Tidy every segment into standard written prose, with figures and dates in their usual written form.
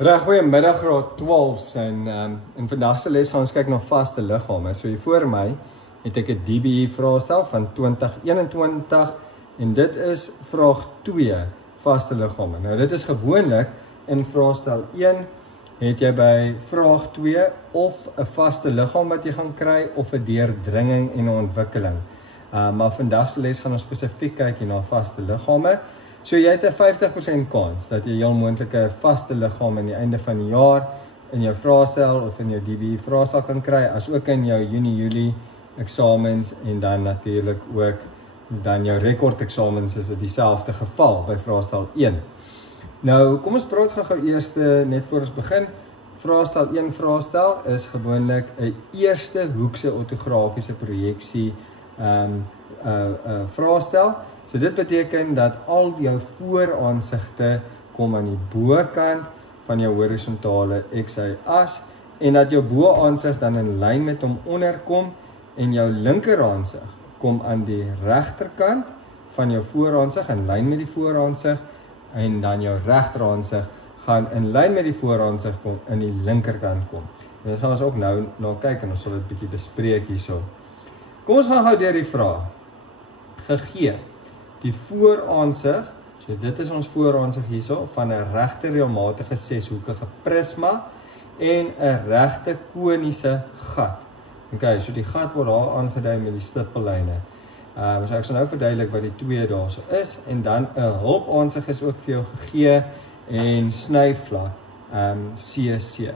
Goeiemiddag graad 12 en in vandag se les gaan ons kyk na vaste liggame. So hier voor my het ek 'n DBE vraestel van 2021 en dit is vraag 2 vaste liggame. Nou dit is gewoonlik in vraestel 1 het jy by vraag 2 of 'n vaste liggaam wat jy gaan kry of 'n deurdringing en 'n ontwikkeling. Maar vandag se les gaan ons spesifiek kyk na vaste liggame. So jy het 'n 50% kans dat jy heel moontlik 'n vaste liggaam aan die einde van die jaar in jou vraestel of in jou DBE vraestel kan kry, as ook in jou Junie-Julie eksamens en dan natuurlik ook dan jou rekordeksamens is dit dieselfde geval by vraestel 1. Nou kom ons praat gou eers net voor ons begin. Vraestel 1 vraestel is gewoonlik 'n eerste hoekse ortografiese projeksie vraestel. So dit beteken dat al jou vooraansigte kom aan die bokant van jou horisontale XY as en dat jou boaansig dan in lyn met hom onderkom en jou linkeraansig kom aan die regterkant van jou vooraansig in lyn met die vooraansig en dan jou regteraansig gaan in lyn met die vooraansig kom in die linkerkant kom. En dit gaan ons ook nou na kyk en ons sal dit bietjie bespreek hierso. Kom ons gaan gou deur die vraag. Gegee die vooraansig, so dit is ons vooraansig hierso van 'n regte reëlmatige 6-hoekige prisma en 'n regte koniese gat. Okay, so die gat word daar aangedui met die stippellyne. So ek sal nou verduidelik wat die twee daarso is en dan 'n hulpaansig is ook vir jou gegee en snyvlak CC.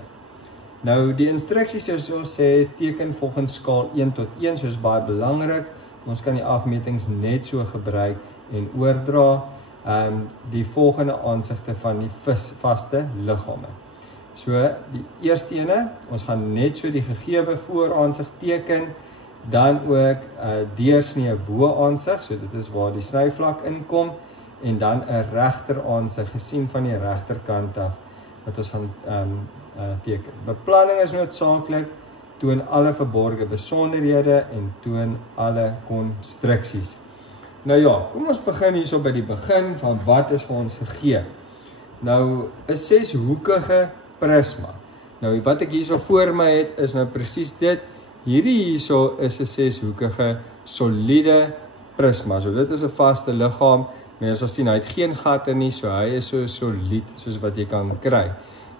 Nou die instruksies soos ons sê teken volgens skaal 1 tot 1, soos baie belangrik. Ons kan die afmetings net so gebruik en oordra die volgende aansigte van die vaste liggame. So die eerste ene, ons gaan net so die gegeewe vooraansig teken, dan ook deursnee boaansig, so dit is waar die snyvlak inkom, en dan 'n regteraansig gesien van die regterkant af wat ons gaan teken. Beplanning is noodsaaklik, toon alle verborgde besonderhede en toon alle konstruksies. Nou ja, kom ons begin hierso by die begin van wat is vir ons gegee. Nou 'n 6-hoekige prisma. Nou wat ek hierso voor my het is nou presies dit. Hierdie hierso is 'n 6-hoekige soliede prisma. So dit is 'n vaste liggaam. Maar as ons sien, hy het geen gatte nie, so hy is so solied soos wat jy kan kry.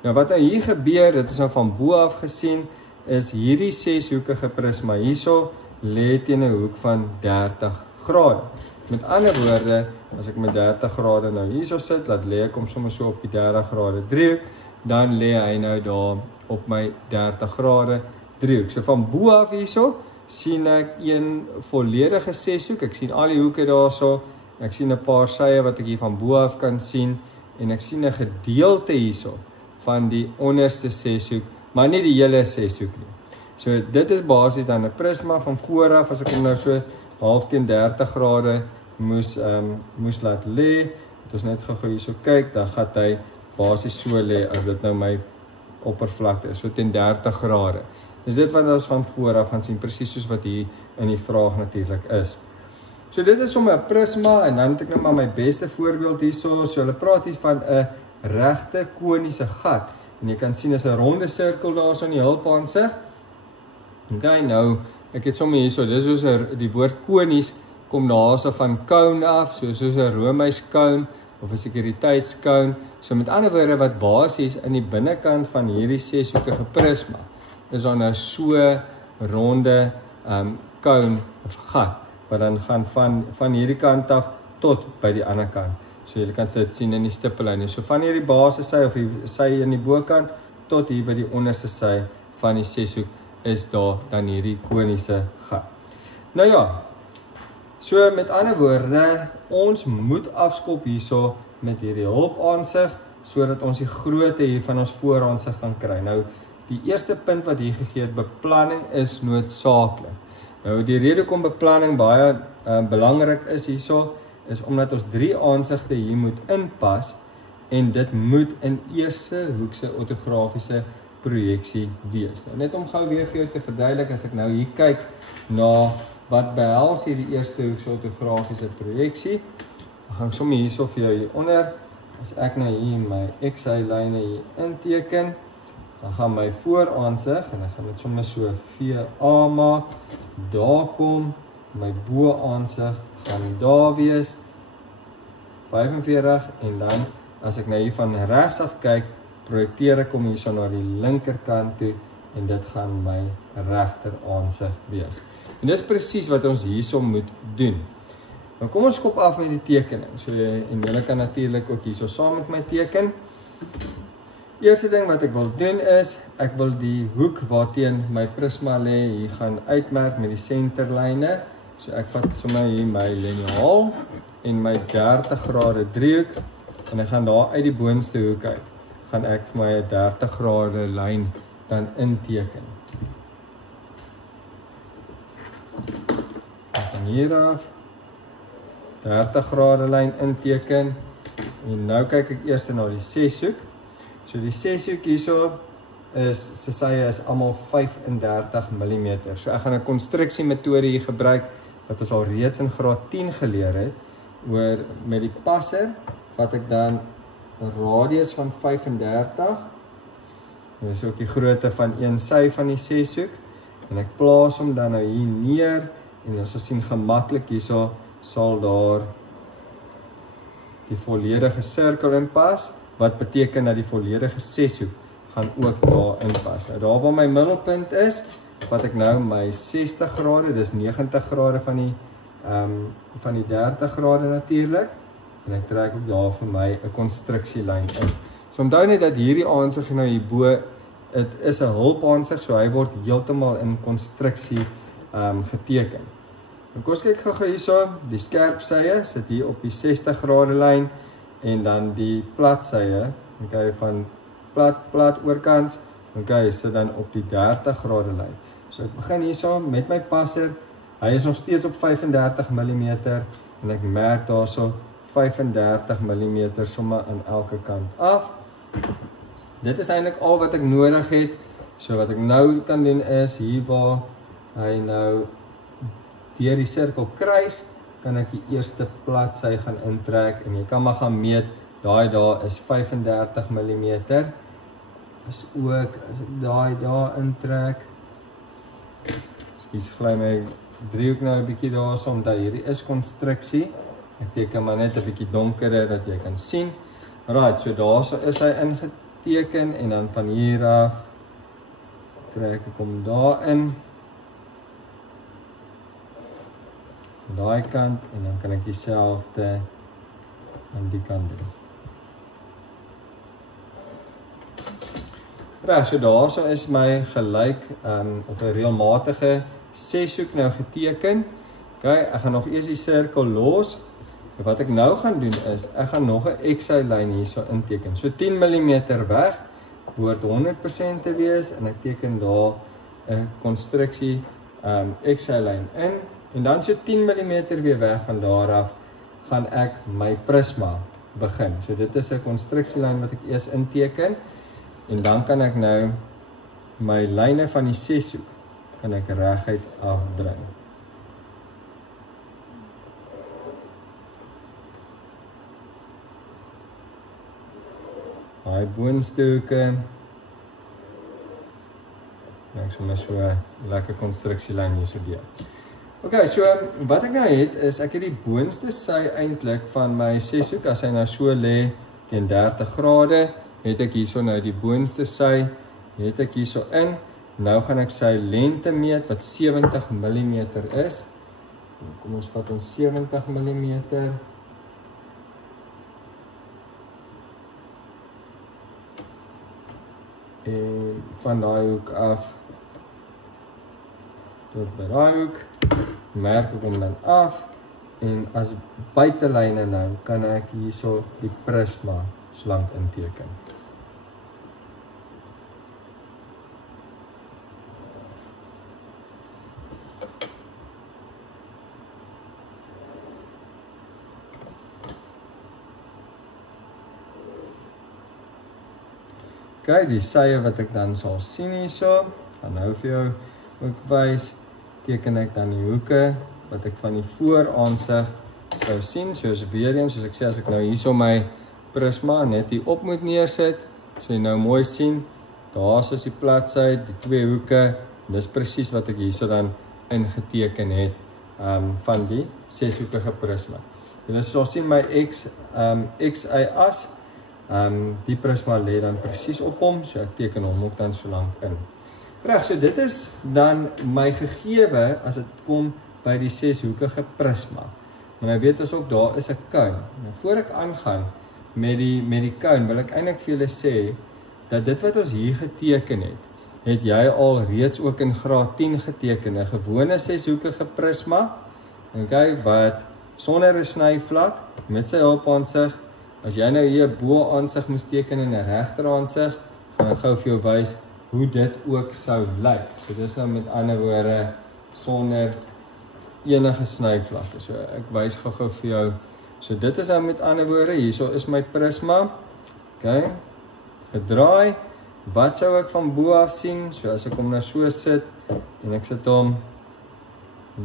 Nou wat nou hier gebeur, dit is nou van bo af gesien, is hierdie 6-hoekige prisma hierso lê teen 'n hoek van 30 grade. Met ander woorde, as ek met 30 grade nou hierso sit, laat lê ek hom sommer so op die 30 grade driehoek, dan lê hy nou daar op my 30 grade driehoek. So van bo af hierso sien ek een volledige 6-hoek. Ek sien al die hoeke daarso. Ek sien 'n paar sye wat ek hier van bo af kan sien en ek sien 'n gedeelte hierso van die onderste 6-hoek, maar nie die hele 6-hoek nie. So dit is basies dan 'n prisma van voor af, as ek hom nou so half teen 30 grade moes laat lê. Het ons net gou hierso kyk, dan gaan hy basies so lê as dit nou my oppervlakte is, so teen 30 grade. Dis dit wat ons van voor af gaan sien, presies soos wat hier in die vraag natuurlik is. So dit is sommer 'n prisma en dan het ek nou maar my beste voorbeeld hierso. So hulle praat hier van 'n regte koniese gat. En jy kan sien is 'n ronde sirkel daarso in die hulpaansig. Okay, nou ek het sommer hierso, dis soos die woord konies kom daarso van cone af, soos 'n Romeis cone of 'n sekuriteitscone. So met ander woorde wat basies in die binnekant van hierdie 6-hoekige prisma is daar nou so ronde cone of gat wat dan gaan van hierdie kant af tot by die ander kant. So jy kan dit sien in die stippellyne. So van hierdie basis sy of die sy in die bokant tot hier by die onderste sy van die 6-hoek is daar dan hierdie koniese gat. Nou ja, so met ander woorde, ons moet afskop hierso met hierdie hulpaansig sodat ons die grootte hier van ons vooraansig kan kry. Nou die eerste punt wat hier gegee het, beplanning is noodsaaklik. Nou die rede kom beplanning baie belangrik is hierso, is omdat ons 3 aansigte hier moet inpas en dit moet in eerste hoekse ortografiese projeksie wees. Nou, net om gou weer vir jou te verduidelik, as ek nou hier kyk na wat behels hierdie eerste hoekse ortografiese projeksie, dan gaan ek sommer hierso vir jou hieronder as ek nou hier my XY-lyne hier inteken, dan gaan my vooraansig, en ek gaan dit sommer so VA maak, daar kom, my boaansig gaan daar wees, 45, en dan, as ek nou hier van regs af kyk, projekteer ek hom hier so na die linkerkant toe, en dit gaan my regteraansig wees. En dis presies wat ons hierso moet doen. Nou kom ons skop af met die tekening, so, en julle kan natuurlik ook hierso saam met my teken. Eerste ding wat ek wil doen is, ek wil die hoek waarteen my prisma lê, hier gaan uitmerk met die senterlyne. So ek vat sommer hier my liniaal en my 30 grade driehoek, en ek gaan daar uit die boonste hoek uit, gaan ek vir my 30 grade lyn dan inteken. Van hier af, 30 grade lyn inteken, en nou kyk ek eers na die 6 hoek. So die 6 hoek hierso is, sy is almal 35 mm. So ek gaan 'n konstruksie metode hier gebruik, wat ons al reeds in graad 10 geleer het, oor met die passer, vat ek dan 'n radius van 35, dit is ook die grootte van een sy van die 6 hoek, en ek plaas hom dan nou hier neer, en as ons sien gemaklik hierso, sal daar die volledige sirkel in pas, wat beteken dat die volledige 6 hoek gaan ook daar inpas. Nou daar waar my middelpunt is, wat ek nou my 60 grade, dis 90 grade van die 30 grade natuurlik, en ek trek ook daar vir my 'n konstruksielyn in. So onthou net dat hierdie aansig nou hierbo, dit is 'n hulpaansig, so hy word heeltemal in konstruksie geteken. En kom ons kyk gou hierso, die skerp sye sit hier op die 60 grade lyn, en dan die plat sye, okay, van plat oorkant, okay, sit dan op die 30 grade lyn. So ek begin hierso met my passer, hy is nog steeds op 35 mm, en ek merk daarso 35 mm sommer aan elke kant af. Dit is eintlik al wat ek nodig het. So wat ek nou kan doen is, hier waar hy nou deur die sirkel kruis, kan ek die eerste bladsy gaan intrek, en jy kan maar gaan meet, daai daar is 35 mm, is ook, as ek daai daar intrek, ekskuus, gly my driehoek nou 'n bietjie daarso, omdat hierdie is konstruksie, ek teken maar net 'n bietjie donkerder, dat jy kan sien. Alright, so daarso is hy ingeteken, en dan van hier af, trek ek hom daar in, daai kant, en dan kan ek dieselfde aan die kant doen. Reg, so daarso is my gelyk, of 'n reëlmatige 6 hoek nou geteken. Okay, ek gaan nog eers die sirkel los. Wat ek nou gaan doen is, ek gaan nog 'n XY-lyn hierso inteken. So 10 mm weg, behoort 100% te wees, en ek teken daar 'n konstruksie XY-lyn in, en dan so 10 mm weer weg van daar af, gaan ek my prisma begin. So dit is 'n konstruksielyn wat ek eers inteken, en dan kan ek nou my lyne van die 6 hoek, kan ek reguit afbring. Daai boonste hoeke, ek sommer so 'n lekker konstruksielyn hierso deur. Okay, so wat ek nou het, is ek het die boonste sy eintlik van my 6 hoek, as hy nou so lê teen 30 grade, het ek hierso nou die boonste sy, het ek hierso in. Nou gaan ek sy lengte meet, wat 70 mm is. Kom ons vat ons 70 mm. En van daai hoek af, tot by daai hoek, merk ek hom dan af, en as buitelyne nou, kan ek hierso die prisma slank inteken. Okay, die sye wat ek dan sal sien hierso, gaan nou vir jou ook wys, teken ek dan die hoeke wat ek van die vooraansig sou sien, soos weer eens, soos ek sê, as ek nou hierso my prisma net hier op moet neersit, so jy nou mooi sien, daar is die bladsy, die twee hoeke, dis presies wat ek hierso dan ingeteken het, van die 6-hoekige prisma. Julle sal sien my XY as, die prisma lê dan presies op hom, so ek teken hom ook dan so lank in. Reg, so dit is dan my gegewe as dit kom by die 6-hoekige prisma. Maar nou weet ons ook, daar is 'n koun. Nou voor ek aangaan met die koun, wil ek eintlik vir julle sê, dat dit wat ons hier geteken het jy al reeds ook in graad 10 geteken, 'n gewone 6-hoekige prisma, okay, wat sonder 'n snyvlak, met sy hulpaansig, as jy nou hier 'n bo-aansig moes teken en 'n regteraansig, gaan ek gou vir jou wys hoe dit ook sou lyk. So dis nou met ander woorde sonder enige snyvlakke. So ek wys gou vir jou. So dit is nou met ander woorde, hierso is my prisma. Okay, gedraai. Wat sou ek van bo af sien? So as ek hom nou so sit en ek sit hom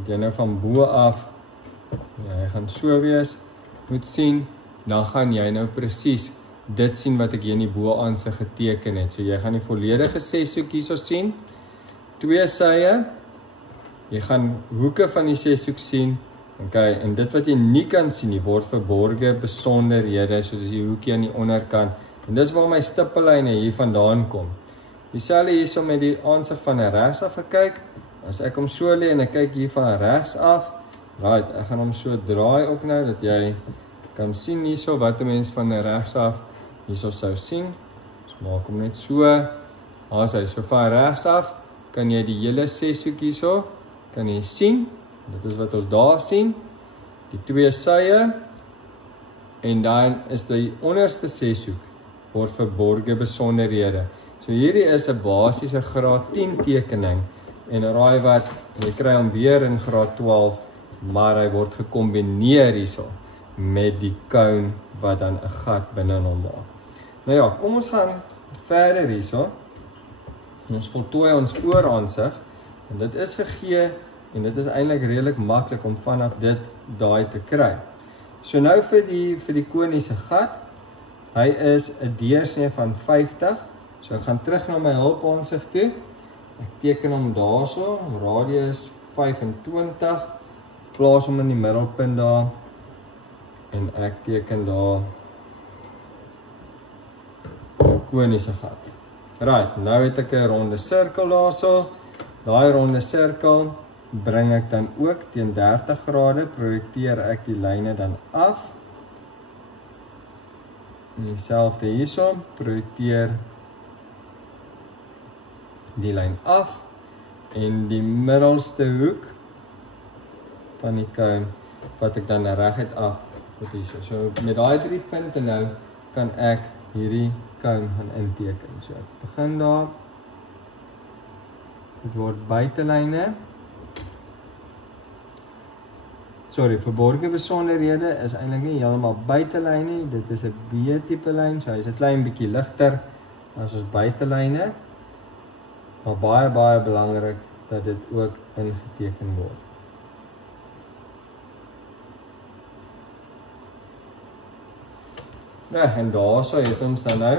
jy nou van bo af, ja, hy gaan so wees, moet sien, dan gaan jy nou presies dit sien wat ek hier in die bo-aansig geteken het. So jy gaan die volledige 6-hoek hierso sien, 2 sye, jy gaan hoeke van die 6-hoek sien, okay, en dit wat jy nie kan sien nie, word verborge besonderhede, so dis die hoekie aan die onderkant, en dis waar my stippellyne hier vandaan kom. Dieselfde hierso met die aansig van regs af gekyk, as ek hom so lê en ek kyk hier van regs af, right, ek gaan hom so draai ook nou, dat jy kan sien hierso wat 'n mens van regs af hierso sou sien. So maak hom net so, as hy so van regs af, kan jy die hele 6-hoek hierso, kan jy sien, dit is wat ons daar sien, die 2 sye, en dan is die onderste 6-hoek, word verborge besonderhede. So hierdie is 'n basiese graad 10 tekening, en raai wat, jy kry hom weer in graad 12, maar hy word gekombineer hierso, met die koun, wat dan 'n gat binne hom maak. Nou ja, kom ons gaan verder hierso, en ons voltooi ons vooraansig, en dit is gegee, en dit is eintlik redelik maklik om vanaf dit daai te kry. So nou vir die koniese gat, hy is 'n deursnee van 50, so ek gaan terug na my hulpaansig toe, ek teken hom daarso, radius 25, plaas hom in die middelpunt daar, en ek teken daar koniese gat. Right, nou het ek 'n ronde sirkel daarso, daai ronde sirkel bring ek dan ook teen 30 grade, projekteer ek die lyne dan af, en dieselfde hierso, projekteer die lyn af, en die middelste hoek van die koun, wat ek dan reguit af, tot hierso. So met daai 3 punte nou, kan ek hierdie koun gaan inteken. So ek begin daar, dit word buitelyne, verborge besonderhede is eintlik nie heeltemal buitelyn nie, dit is 'n B-tipe lyn, so hy is 'n klein bietjie ligter as ons buitelyne, maar baie belangrik dat dit ook ingeteken word. Ja, en daarso het ons dan nou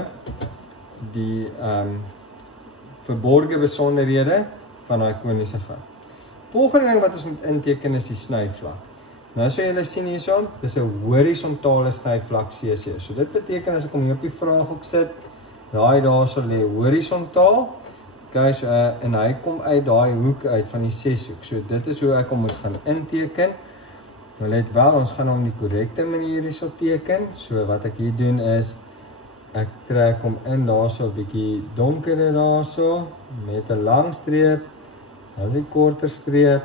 die verborge besonderhede van daai koniese gat. Volgende ding wat ons moet inteken is die snyvlak. Nou sal julle sien hierso, dis 'n horisontale snyvlak CC. So dit beteken as ek hom hier op die vraag ook sit, daai daarso lê horisontaal. Okay, so en hy kom uit daai hoek uit van die 6-hoek. So dit is hoe ek hom moet gaan inteken. Nou let wel, ons gaan hom die korrekte manier hierso teken. So wat ek hier doen is, ek trek hom in daarso 'n bietjie donkerder daarso, met 'n lang streep, dan is 'n korter streep,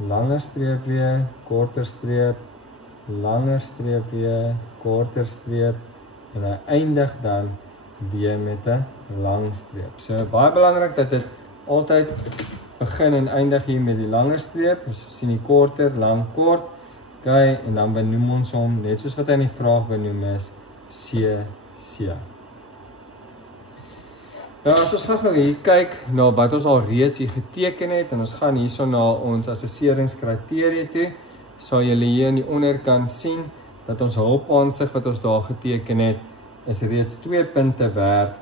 langer streep weer, korter streep, langer streep weer, korter streep, en hy eindig dan weer met 'n lang streep. So baie belangrik dat dit altyd begin en eindig hier met die langer streep, dus sien die korter, lang, kort, okay, en dan benoem ons hom, net soos wat hy in die vraag benoem is, CC. Nou as ons gou hier kyk na wat ons al reeds hier geteken het, en ons gaan hierso na ons assesseringskriteria toe, sal julle hier aan die onderkant sien, dat ons hulpaansig wat ons daar geteken het, is reeds 2 punte werd,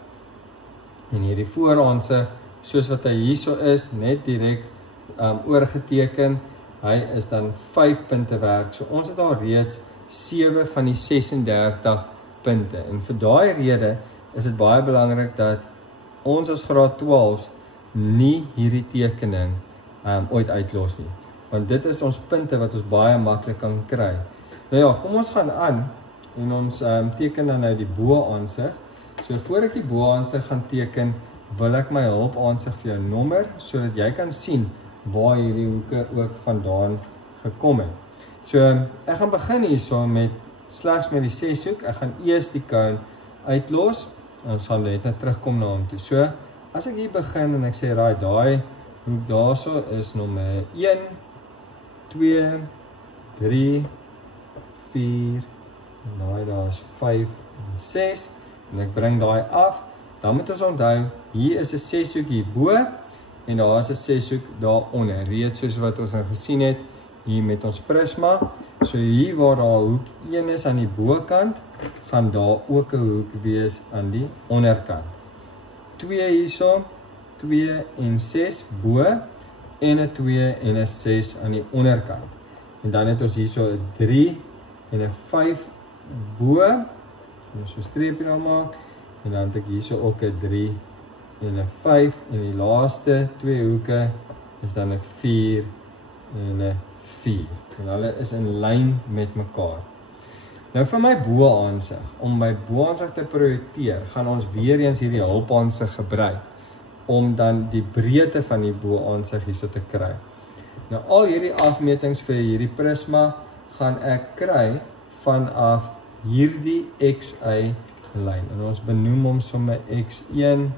en hierdie vooraansig, soos wat hy hierso is, net direk oorgeteken, hy is dan 5 punte werd, so ons het al reeds 7 van die 36 punte, en vir daai rede is dit baie belangrik dat ons as graad 12s nie hierdie tekening ooit uitlos nie, want dit is ons punte wat ons baie maklik kan kry. Nou ja, kom ons gaan aan, en ons teken dan nou die bo-aansig. So voor ek die bo-aansig gaan teken, wil ek my hulpaansig vir jou nommer, sodat jy kan sien waar hierdie hoeke ook vandaan gekom het. So, ek gaan begin hierso met slegs met die 6 hoek. Ek gaan eers die cone uitlos, en ons gaan net terugkom na hom toe. So, as ek hier begin en ek sê, right, daai hoek daarso is nommer 1, 2, 3, 4, en daai daar is 5 en 6, en ek bring daai af, dan moet ons onthou, hier is 'n 6 hoek hierbo, en daar is 'n 6 hoek daaronder, reeds soos wat ons nou gesien het, hier met ons prisma, so hier waar daar hoek 1 is aan die bokant, gaan daar ook 'n hoek wees aan die onderkant. 2 hierso, 2 en 6 bo, en 'n 2 en 'n 6 aan die onderkant. En dan het ons hierso 'n 3 en 'n 5 bo, en so 'n streepie daar maak, en dan het ek hierso ook 'n 3 en 'n 5, en die laaste 2 hoeke is dan 'n 4 en 'n 4. En hulle is in lyn met mekaar. Nou vir my bo-aansig, om my bo-aansig te projekteer, gaan ons weer eens hierdie hulpaansig gebruik, om dan die breedte van die bo-aansig hierso te kry. Nou al hierdie afmetings vir hierdie prisma, gaan ek kry vanaf hierdie XY lyn. En ons benoem hom sommer X1,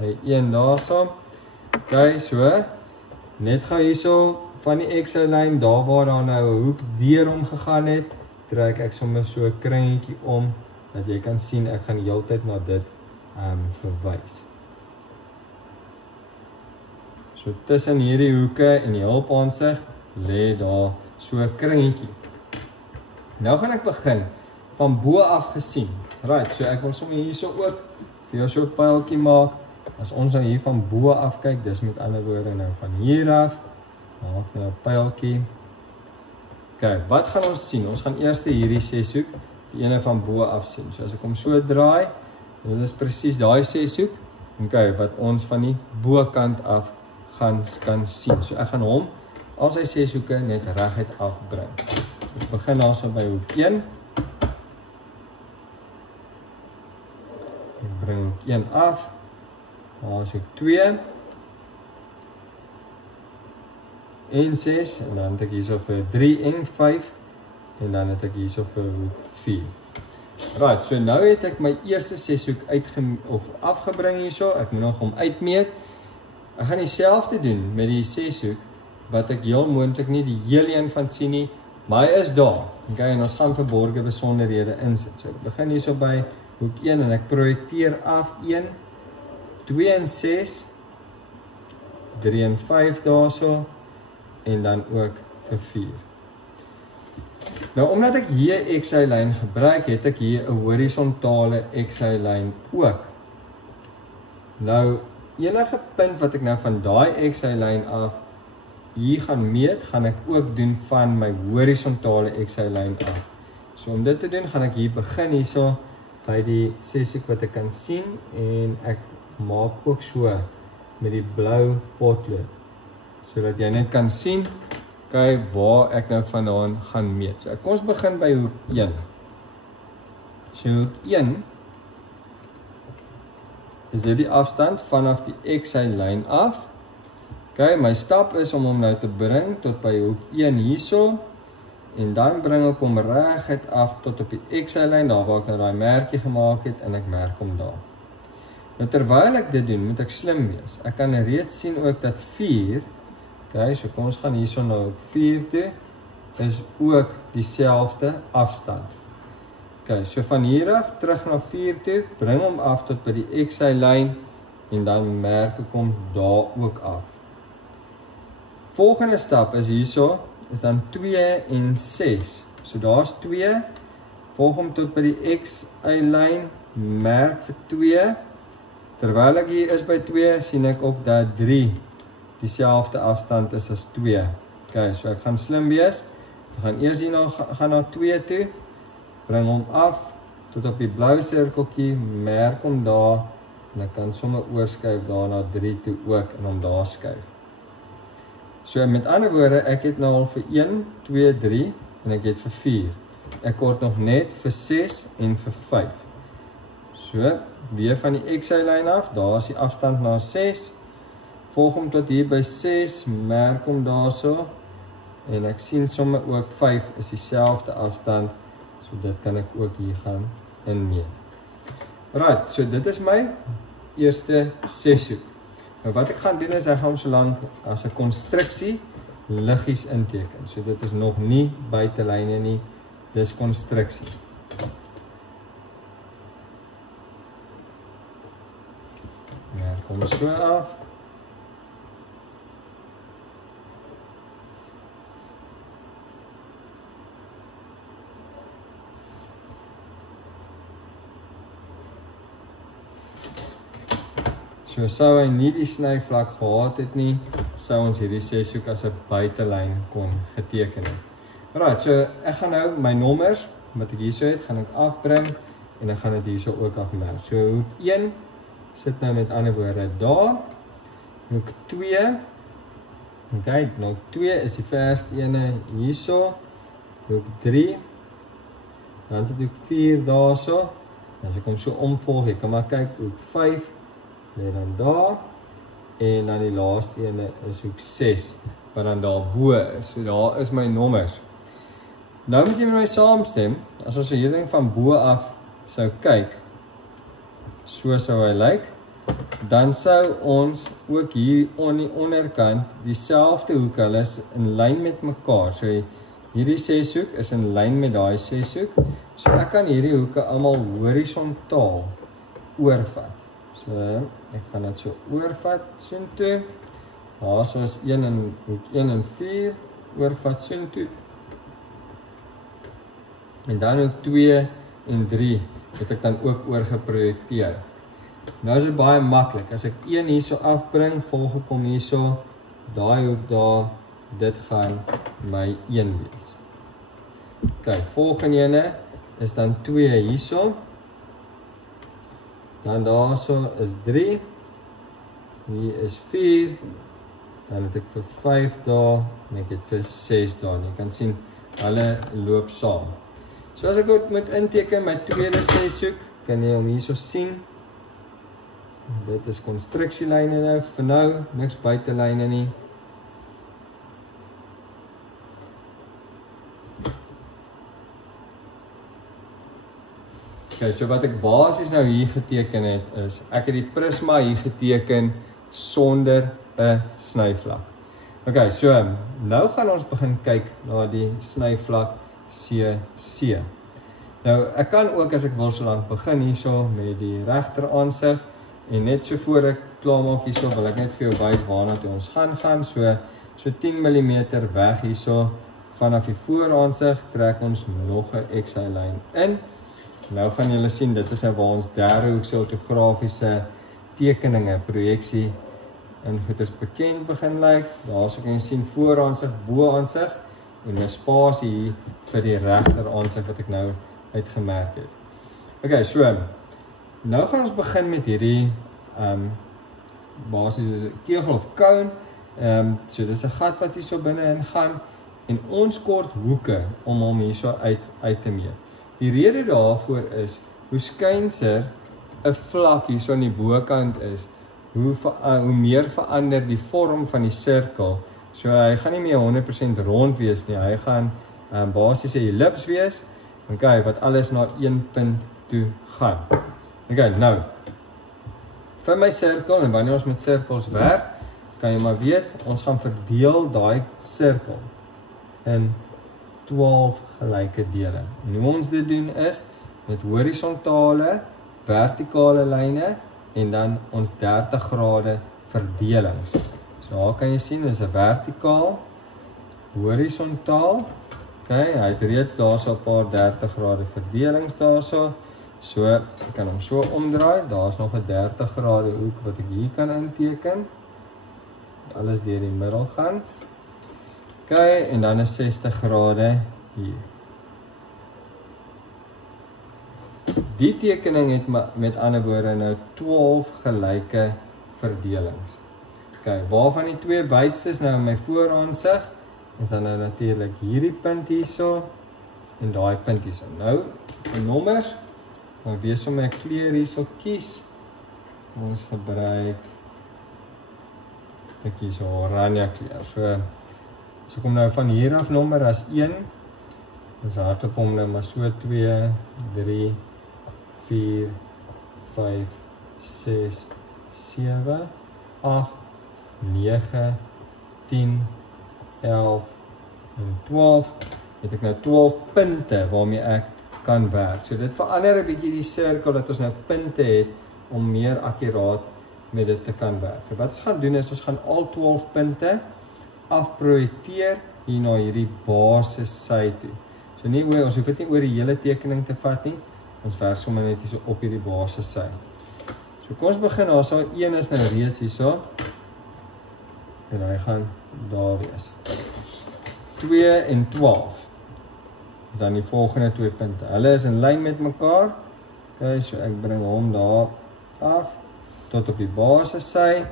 Y1 daarso. Okay, so, net gou hierso van die XY-lyn, daar waar daar nou 'n hoek deur hom gegaan het, trek ek sommer so 'n kringetjie om, dat jy kan sien, ek gaan die hele tyd na dit verwys. So tussen hierdie hoeke en die hulpaansig, lê daar so 'n kringetjie. Nou gaan ek begin, van bo af gesien. Right, so ek wil sommer hierso ook, vir jou so 'n pyltjie maak, as ons nou hier van bo af kyk, dis met ander woorde nou van hier af, maak nou 'n pyltjie. Okay, wat gaan ons sien? Ons gaan eers hierdie 6 hoek, die ene van bo af sien. So as ek hom so draai, dit is presies daai 6 hoek, okay, wat ons van die bokant af kan sien. So ek gaan hom, al sy 6 hoeke net reguit afbring. Ek begin daarso by hoek 1. Ek bring hoek 1 af. Daar is hoek 2. En 6, en dan het ek hierso vir 3 en 5, en dan het ek hierso vir hoek 4. Right, so nou het ek my eerste 6 hoek afgebring hierso, ek moet nog hom uitmeet. Ek gaan dieselfde doen met die 6 hoek, wat ek heel moontlik nie die hele een van sien nie, maar hy is daar. Okay, en ons gaan verborgde besonderhede insit. So ek begin hierso by hoek 1 en ek projekteer af 1, 2 en 6, 3 en 5 daarso, en dan ook vir 4. Nou, omdat ek hier 'n XY-lyn gebruik, het ek hier 'n horisontale XY-lyn ook. Nou, enige punt wat ek nou van daai XY-lyn af hier gaan meet, gaan ek ook doen van my horisontale XY-lyn af. So om dit te doen, gaan ek hier begin hierso by die 6 hoek wat ek kan sien, en ek maak ook so met die blou potlood, sodat jy net kan sien, kyk waar ek nou vandaan gaan meet. So kom ons begin by hoek 1. So hoek 1 is dit die afstand vanaf die XY-lyn af. Okay, my stap is om hom nou te bring tot by hoek 1 hierso, en dan bring ek hom reguit af tot op die XY-lyn, daar waar ek nou daai merkie gemaak het, en ek merk hom daar. Nou terwyl ek dit doen, moet ek slim wees. Ek kan reeds sien ook dat 4, okay, so kom ons gaan hierso na hoek 4 toe, is ook dieselfde afstand. Okay, so van hier af, terug na 4 toe, bring hom af tot by die XY-lyn, en dan merk ek hom daar ook af. Volgende stap is hierso, is dan 2 en 6. So daar's 2, volg hom tot by die XY-lyn, merk vir 2. Terwyl ek hier is by 2, sien ek ook dat 3 dieselfde afstand is as 2. Ok, so ek gaan slim wees. Ek gaan eers hier gaan na 2 toe, bring hom af tot op die blou sirkeltjie, merk hom daar, en ek kan sommer oorskuif daar na 3 toe ook, en hom daar skuif. So met ander woorde, ek het nou al vir 1, 2, 3, en ek het vir 4. Ek kort nog net vir 6 en vir 5. So, weer van die XY-lyn af, daar is die afstand na 6, volg hom tot hier by 6, merk hom daar so, en ek sien sommer ook 5 is dieselfde afstand, so dit kan ek ook hier gaan inmeet. Right, so dit is my eerste 6-hoek. Nou wat ek gaan doen is, ek gaan hom so lank as 'n konstruksie liggies inteken. So dit is nog nie buitelyne nie, dis konstruksie. Ja, kom so af. So sou hy nie die snyvlak gehad het nie, sou ons hierdie 6-hoek as 'n buitelyn kon geteken het. Alright, so ek gaan nou my nommers wat ek hierso het, gaan ek afbring en ek gaan dit hierso ook afmerk. So hoek 1 sit nou met ander woorde daar. Hoek 2. Okay, nou 2 is die verste ene hierso. Hoek 3. Dan sit hoek 4 daarso. As ek hom so omvolg, ek kan maar kyk hoek 5. Lê dan daar, en dan die laaste ene is hoek 6, wat dan daar bo is, so daar is my nommers. Nou moet jy met my saamstem, as ons hierdie ding van bo af sou kyk, so sou hy lyk, dan sou ons ook hier aan die onderkant dieselfde hoek, hulle is in lyn met mekaar, so hierdie 6-hoek is in lyn met daai 6-hoek, so ek kan hierdie hoeke almal horisontaal oorvat. So, ek gaan dit so oorvat soontoe. Daar so is 1 en hoek 1 en 4 oorvat soontoe. En dan hoek 2 en 3 het ek dan ook oorgeprojekteer. Nou is dit baie maklik. As ek 1 hierso afbring, volg ek hom hierso, daai hoek daar, dit gaan my 1 wees. Kyk, volgende ene is dan 2 hierso. Dan daarso is 3, hier is 4, dan het ek vir 5 daar, en ek het vir 6 daar, en jy kan sien, hulle loop saam. So as ek ook moet inteken my tweede 6-hoek, kan jy hom hierso sien, dit is konstruksielyne nou, vir nou, niks buitelyne nie. Okay, so wat ek basies nou hier geteken het is, ek het die prisma hier geteken sonder 'n snyvlak. Okay, so nou gaan ons begin kyk na die snyvlak CC. Nou, ek kan ook as ek wil so lank begin hierso met die regter aansig en net so voor ek klaar maak hierso, wil ek net vir jou wys waarna toe ons gaan. So 10 mm weg hierso vanaf die vooraansig trek ons nog 'n XY-lyn in. Nou gaan julle sien, dit is nou waar ons derde hoekse ortografiese tekeninge, projeksie en goeders bekend begin lyk. Daarso kan jy sien vooraansig, boaansig en 'n spasie hier vir die regter aansig wat ek nou uitgemerk het. Okay, so nou gaan ons begin met hierdie basies is 'n kegel of cone. So dis 'n gat wat hier so binne in gaan en ons kort hoeke om hom hierso uit te meet. Die rede daarvoor is, hoe skynser 'n vlak hier so aan die bokant is, hoe meer verander die vorm van die sirkel. So hy gaan nie meer 100% rond wees nie, hy gaan basies 'n ellips wees, okay, wat alles na een punt toe gaan. Okay, nou, vir my sirkel, en wanneer ons met sirkels werk, kan jy maar weet, ons gaan verdeel daai sirkel in 12 gelyke dele. En hoe ons dit doen is, met horisontale, vertikale lyne, en dan ons 30 grade verdelings. So daar kan jy sien, dis 'n vertikaal, horisontaal. Okay, hy het reeds daarso 'n paar 30 grade verdelings daarso. So, ek kan hom so omdraai. Daar's nog 'n 30 grade hoek wat ek hier kan inteken. Alles deur die middel gaan. Okay, en dan 'n 60 grade hier. Die tekening het met ander woorde nou 12 gelyke verdelings. Okay, waarvan die twee buitstes nou in my vooraansig is dan nou natuurlik hierdie punt hierso en daai punt hierso. Nou, die nommers, maar wees om my kleur hierso kies. Ons gebruik ek kies oranje kleur. So ek kom nou van hier af nommer as 1. Ons hardop hom nou maar so 2, 3, 4, 5, 6, 7, 8, 9, 10, 11 en 12. Het ek nou 12 punte waarmee ek kan werk. So dit verander 'n bietjie die sirkel dat ons nou punte het om meer akkuraat met dit te kan werk. So wat ons gaan doen is ons gaan al 12 punte afprojekteer hier na hierdie basis sy toe. So nie oor, ons hoef dit nie oor die hele tekening te vat nie. Ons werk sommer net hierso op hierdie basis sy. So kom ons begin, daar's al 1 is nou reeds hierso. En hy gaan daar wees. 2 en 12 is dan die volgende twee punte. Hulle is in lyn met mekaar. Okay, so ek bring hom daar af tot op die basis sy.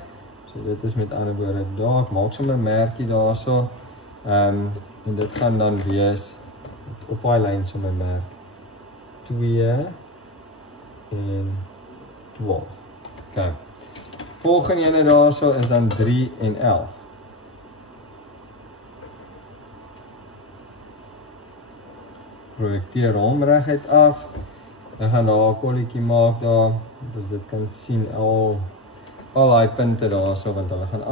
So dit is met ander woorde daar. Ek maak sommer 'n merkie daarso. En dit gaan dan wees op daai lyn sommer merk 2 en 12. Okay. Volgende ene daarso is dan 3 en 11. Projekteer hom reguit af. Ek gaan daar 'n kolletjie maak daar, dat ons dit kan sien al daai punte daarso want hulle gaan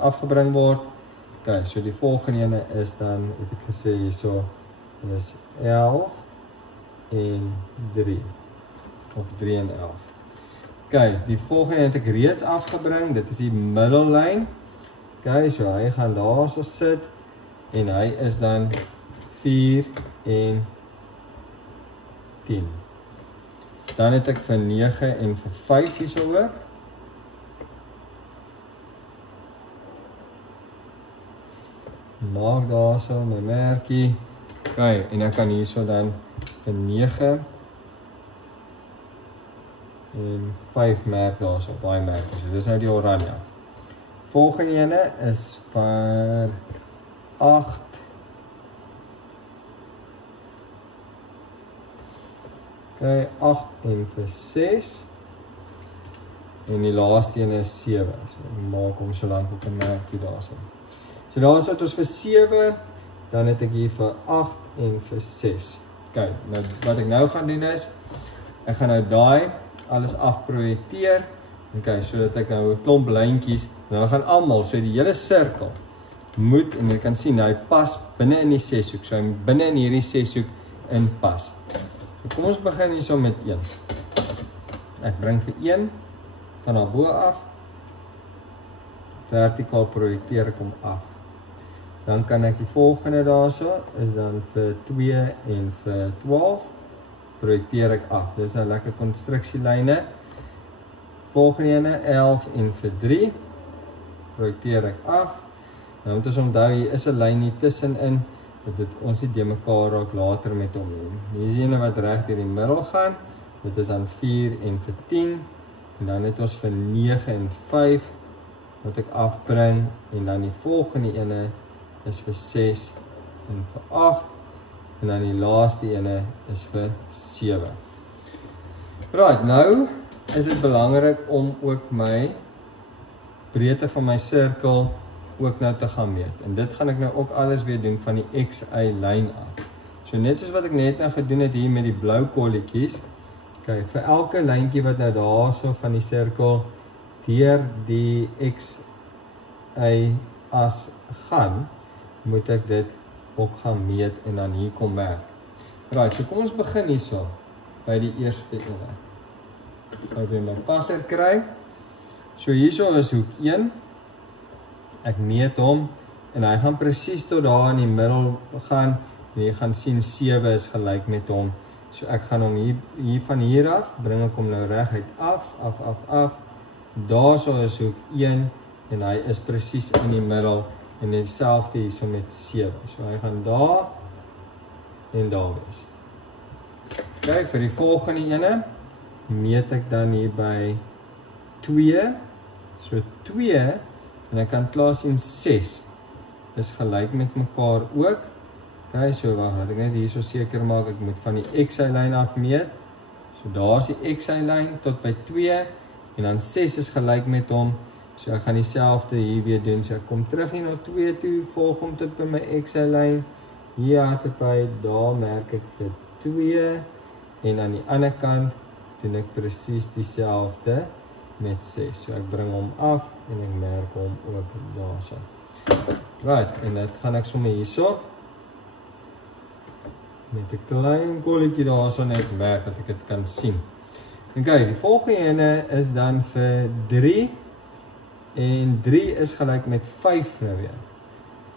afgebring word. Okay, so die volgende ene is dan, het ek gesê hierso, is 11 en 3 of 3 en 11. Okay, die volgende het ek reeds afgebring, dit is die middellyn. Okay, so hy gaan daarso sit en hy is dan 4 en 10. Dan het ek vir 9 en vir 5 hierso ook. Maak daarso my merkie. Okay, en ek kan hierso dan vir 9 en 5 merk daarso, baie merk. So dis nou die oranje. Volgende ene is vir 8 okay, 8 en vir 6 en die laaste ene is 7. So maak hom so lank op 'n merkie daarso. So daar is wat ons vir 7, dan het ek hier vir 8 en vir 6. Okay, nou wat ek nou gaan doen is, ek gaan nou daai alles afprojekteer. Okay, sodat ek nou 'n klomp lyntjies, en hulle gaan almal, so die hele sirkel moet, en jy kan sien, hy pas binne in die 6-hoek, so hy binne in hierdie 6-hoek inpas. Kom ons begin hierso met 1. Ek bring vir 1 van daar bo af, vertikaal projekteer ek hom af. Dan kan ek die volgende daarso, is dan vir 2 en vir 12, projekteer ek af. Dit is nou lekker konstruksielyne. Volgende ene, 11 en vir 3, projekteer ek af. Nou moet ons onthou, hier is 'n lyn hier tussenin, dat ons nie de mekaar raak later met hom nie. Hier is die ene wat reg deur die middel gaan, dit is dan 4 en vir 10, en dan het ons vir 9 en 5, wat ek afbring, en dan die volgende ene is vir 6 en vir 8, en dan die laaste ene is vir 7. Right, nou is dit belangrik om ook my breedte van my sirkel ook nou te gaan meet. En dit gaan ek nou ook alles weer doen van die XY lyn af. So net soos wat ek net nou gedoen het hier met die blou kolletjies. Okay, vir elke lyntjie wat nou daarso van die sirkel deur die XY as gaan, moet ek dit ook gaan meet en dan hier kom werk. Right, so kom ons begin hierso by die eerste ene. Ek gaan weer my passer kry. So hierso is hoek 1. Ek meet hom en hy gaan presies tot daar in die middel gaan, en jy gaan sien 7 is gelyk met hom. So ek gaan hom hier van hier af, bring ek hom nou reguit af, daarso is hoek 1, en hy is presies in die middel, en dieselfde hierso met 7. So hy gaan daar, en daar wees. Kyk, vir die volgende ene, meet ek dan hier by 2, so 2, en ek kan klaar sien 6, is gelyk met mekaar ook. Okay, so wacht, laat ek net hier so seker maak, ek moet van die XY-lyn afmeet. So daar is die XY-lyn tot by 2, en dan 6 is gelyk met hom, so ek gaan dieselfde hier weer doen, so ek kom terug hier na 2 toe, volg hom tot by my XY-lyn, hier hardloop hy, daar merk ek vir 2, en aan die ander kant doen ek presies dieselfde met 6, so ek bring hom af, en ek merk hom ook daar so. Right, en dit gaan ek sommer hierso, met 'n klein kolletjie daar so, en ek merk dat ek dit kan sien. Okay, die volgende ene is dan vir 3, en 3 is gelyk met 5 nou weer.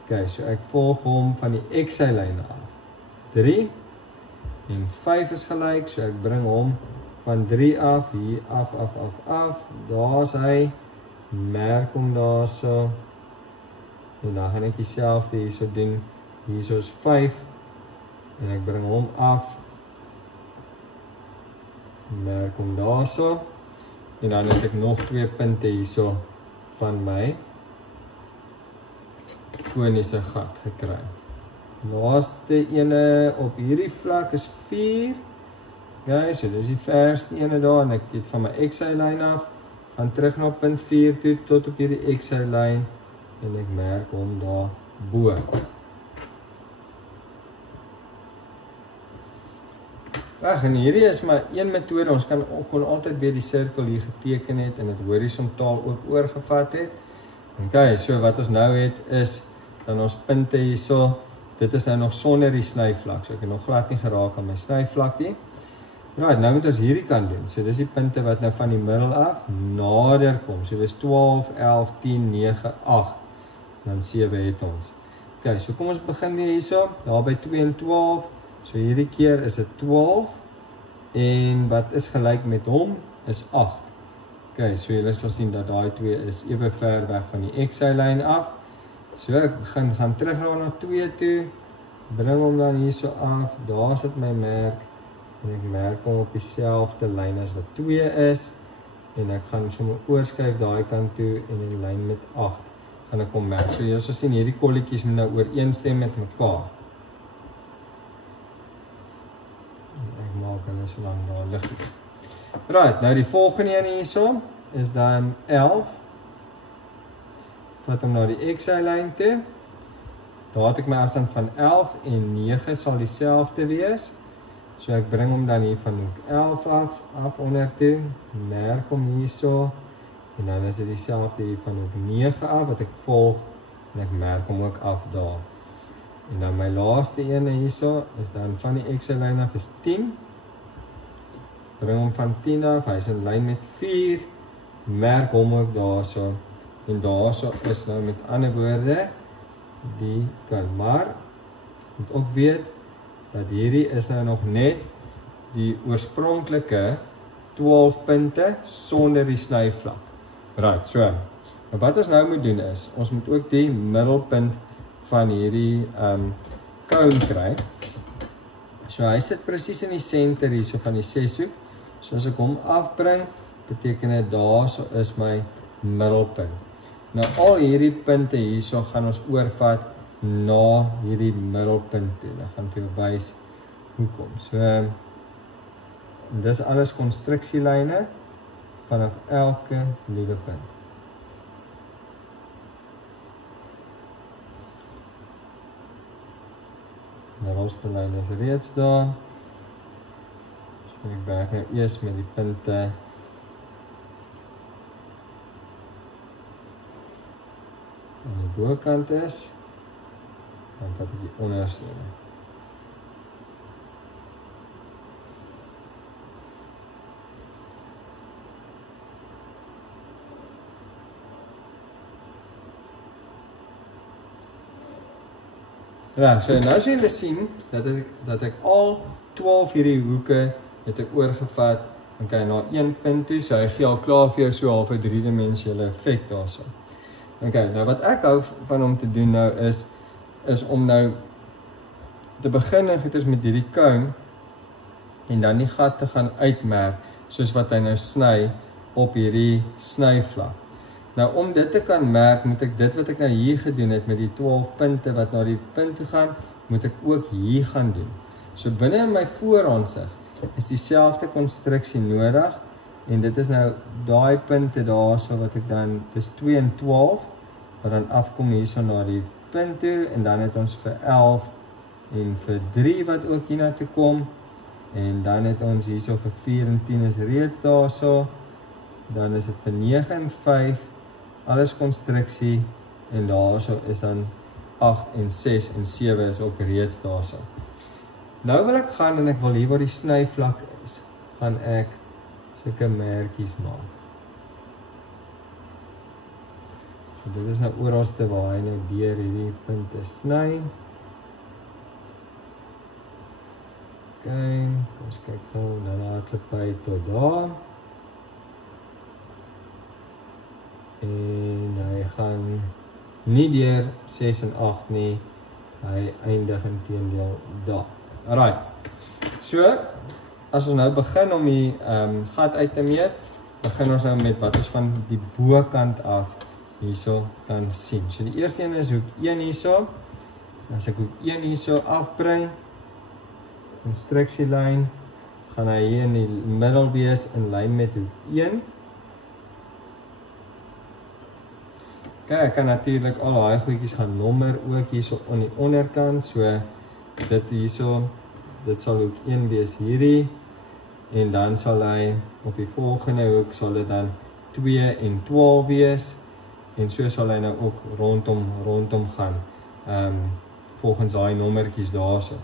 Okay, so ek volg hom van die XY-lyn af. 3, en 5 is gelyk, so ek bring hom van 3 af, hier af, daar is hy, merk hom daar so, en dan gaan ek dieselfde hierso doen, hierso is 5, en ek bring hom af, merk hom daar so, en dan het ek nog 2 punte hierso van my koniese gat gekry. Laaste ene op hierdie vlak is 4, okay, so dis die verste ene daar, en ek het van my XY-lyn af, gaan terug na punt 4 toe, tot op hierdie XY-lyn, en ek merk hom daar bo. En hierdie is maar een metode, ons kon altyd weer die sirkel hier geteken het, en het horisontaal ook oorgevat het. Okay, so wat ons nou het is, dan ons punte hierso, dit is nou nog sonder die snyvlak, so ek het nog glad nie geraak aan my snyvlak nie. Right, nou moet ons hierdie kant doen, so dis die punte wat nou van die middel af nader kom, so dis 12, 11, 10, 9, 8, dan 7 het ons. Okay, so kom ons begin weer hierso, daar by 2 en 12, so hierdie keer is dit 12, en wat is gelyk met hom, is 8. Okay, so julle sal sien dat daai 2 is ewe ver weg van die XY-lyn af. So ek gaan terug na 2 toe, bring hom dan hierso af, daar sit my merk, en ek merk hom op dieselfde lyn as wat 2 is, en ek gaan sommer oorskuif daai kant toe, en in lyn met 8, gaan ek hom merk. So julle sal sien, hierdie kolletjies moet nou ooreenstem met mekaar. Ek maak hulle so lang daar liggies. Right, nou die volgende een hierso, is dan 11, vat hom na die XY-lyn toe, daar het ek my afstand van 11, en 9 sal dieselfde wees, so ek bring hom dan hier van hoek 11 af onder toe, merk hom hierso, en dan is dit dieselfde hier van hoek 9 af, wat ek volg, en ek merk hom ook af daar. En dan my laaste ene hierso, is dan van die XY-lyn af is 10, bring hom van 10 af, hy is in lyn met 4, merk hom ook daarso, en daarso is nou met ander woorde, die kan, maar, moet ook weet, dat hierdie is nou nog net die oorspronklike 12 punte sonder die snyvlak. Right, so, maar wat ons nou moet doen is, ons moet ook die middelpunt van hierdie cone kry. So hy sit presies in die center hier, so van die 6 hoek. So as ek hom afbring, beteken dit daar so is my middelpunt. Nou al hierdie punte hier so gaan ons oorvat na hierdie middelpunt toe. Dan gaan vir jou wys hoekom. So dis alles konstruksielyne vanaf elke liewe punt. Middelste lyn is reeds daar. So ek werk nou eers met die punte aan die bokant is, dan vat ek die onderste. Reg, so nou sal julle sien dat ek al 12 hierdie hoeke het ek oorgevat en kyk na een punt toe, so hy gee al klaar vir jou so half 'n 3-dimensionele effek daarso. Okay, nou wat ek hou van om te doen nou is om nou te begin en goeders met hierdie cone en dan die gat te gaan uitmerk soos wat hy nou sny op hierdie snyvlak. Nou om dit te kan merk, moet ek dit wat ek nou hier gedoen het met die 12 punte wat na die punt toe gaan, moet ek ook hier gaan doen. So binne in my vooraansig is dieselfde konstruksie nodig en dit is nou daai punte daarso wat ek dan, dis 2 en 12 wat dan afkom hierso na die punt toe en dan het ons vir 11 en vir 3 wat ook hier na toe kom en dan het ons hierso vir 4 en 10 is reeds daarso, dan is dit vir 9 en 5 alles konstruksie en daarso is dan 8 en 6 en 7 is ook reeds daarso. Nou wil ek gaan en ek wil hier waar die snyvlak is, gaan ek sulke merkies maak. So dit is nou oralste waar hy nou deur hierdie punte sny. Okay, kom ons kyk gou, dan hardloop hy tot daar. En hy gaan nie deur 6 en 8 nie, hy eindig inteendeel daar. Alright, so, as ons nou begin om die gat uit te meet, begin ons nou met wat ons van die bokant af hierso kan sien. So die eerste een is hoek 1 hierso, as ek hoek 1 hierso afbring, konstruksielyn, gaan hy hier in die middel wees in lyn met hoek 1. Okay, ek kan natuurlik al daai goedjies gaan nommer ook hierso aan die onderkant, so dit hierso, dit sal hoek 1 wees hierdie, en dan sal hy op die volgende hoek sal dit dan 2 en 12 wees, en so sal hy nou ook rondom gaan, volgens daai nommertjies daarso.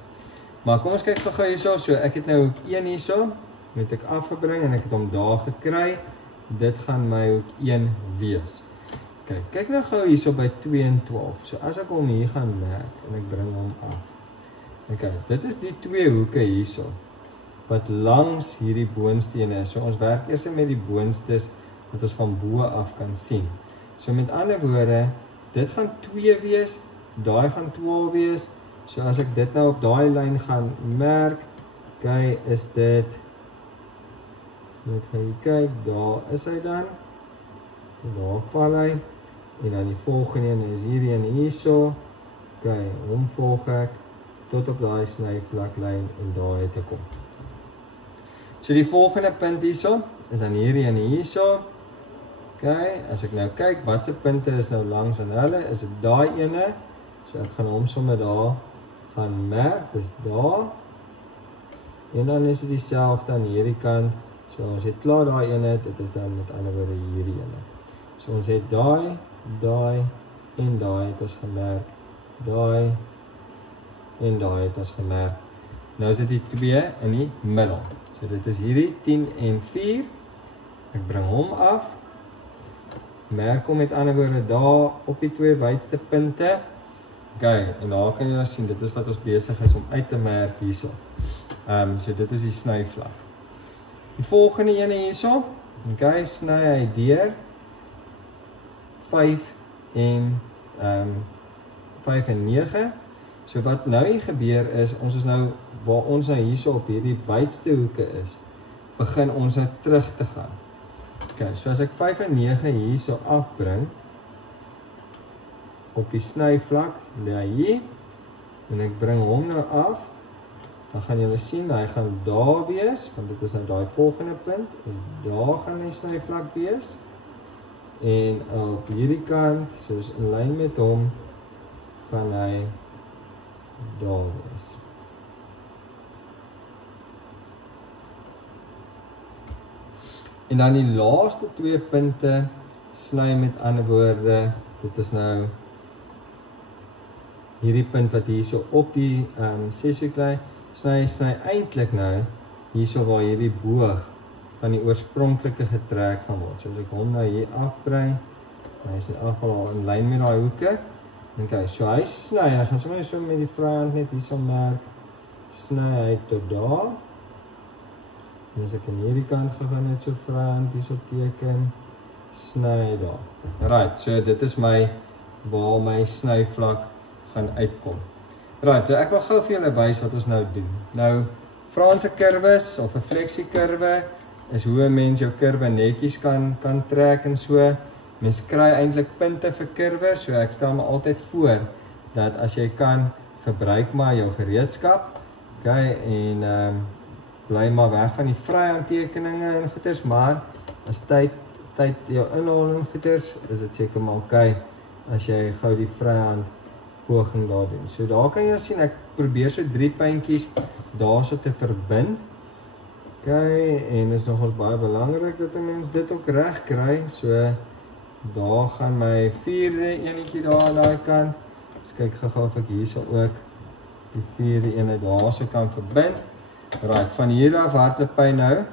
Maar kom ons kyk gou hierso, so ek het nou hoek 1 hierso, het ek afgebring en ek het hom daar gekry, dit gaan my hoek 1 wees. Kyk nou gou hierso by 2 en 12, so as ek hom hier gaan merk en ek bring hom af. Dit is die 2 hoeke hierso, wat langs hierdie boonstene is. So ons werk eers met die boonstes wat ons van bo af kan sien. So met ander woorde, dit gaan 2 wees, daai gaan 12 wees. So as ek dit nou op daai lyn gaan merk, kyk, is dit, net gaan jy kyk, daar is hy dan, daar val hy, en dan die volgende een is hierdie en hierso, kyk, hom volg ek, tot op daai snyvlaklyn en daar het ek kom. So die volgende punt hierso, is dan hierdie en hierso, kyk, as ek nou kyk, wat se punte is nou langs aan hulle, is dit daai ene, so ek gaan hom sommer daar gaan merk, dis daar, en dan is dit dieselfde aan hierdie kant, so ons het klaar daai ene, dit is dan met ander woorde hierdie ene. So ons het daai en daai het ons gemerk, daai en daai het ons gemerk. Nou is dit die 2 in die middel. So dit is hierdie 10 en 4, ek bring hom af, merk hom met ander woorde daar op die 2 wydste punte, okay, en daar kan jy sien, dit is wat ons besig is om uit te merk hierso. So dit is die snyvlak. Die volgende ene hierso, okay, sny hy deur 5 en 9. So wat nou hier gebeur is, ons is nou, waar ons nou hierso op hierdie wydste hoeke is, begin ons nou terug te gaan. Okay, so as ek 5 en 9 hierso afbring, op die snyvlak, lê hy hier, en ek bring hom nou af, dan gaan julle sien, hy gaan daar wees, want dit is nou daai volgende punt, is daar gaan die snyvlak wees, en op hierdie kant, soos in lyn met hom, gaan hy daar wees. En dan die laaste 2 punte, sny met ander woorde, dit is nou hierdie punt wat hierso op die 6 lê, sny eintlik nou hierso waar hierdie boog van die oorspronklike getrek gaan word. So as ek hom nou hier afbring, hy is in afval al in lyn met daai hoeke, Okay, so hy sny, ek gaan sommer so met die vryhand net hier so merk, sny hy tot daar. En as ek aan hierdie kant gegaan net so vryhand hier so teken, sny hy daar. Right, so dit is waar my snyvlak gaan uitkom. Right, so ek wil gou vir julle wys wat ons nou doen. Nou, Franse kurwes of 'n fleksiekurwe is hoe 'n mens jou kurwe netjies kan trek en so. Mens kry eintlik punte vir kurwe, so ek stel my altyd voor dat as jy kan, gebruik maar jou gereedskap, okay, en bly maar weg van die vryhandtekeninge en goeders, maar as tyd jou inhaal en goeders, is dit seker maar okay as jy gou die vryhand poging daar doen. So daar kan jy sien, ek probeer so 3 puntjies daarso te verbind. Okay, en is nogals baie belangrik dat 'n mens dit ook reg kry. So daar gaan my 4de enetjie daar aan daai kant. Dus kyk gou of ek hierso ook die 4de ene daarso kan verbind. Right, van hier af hardloop hy nou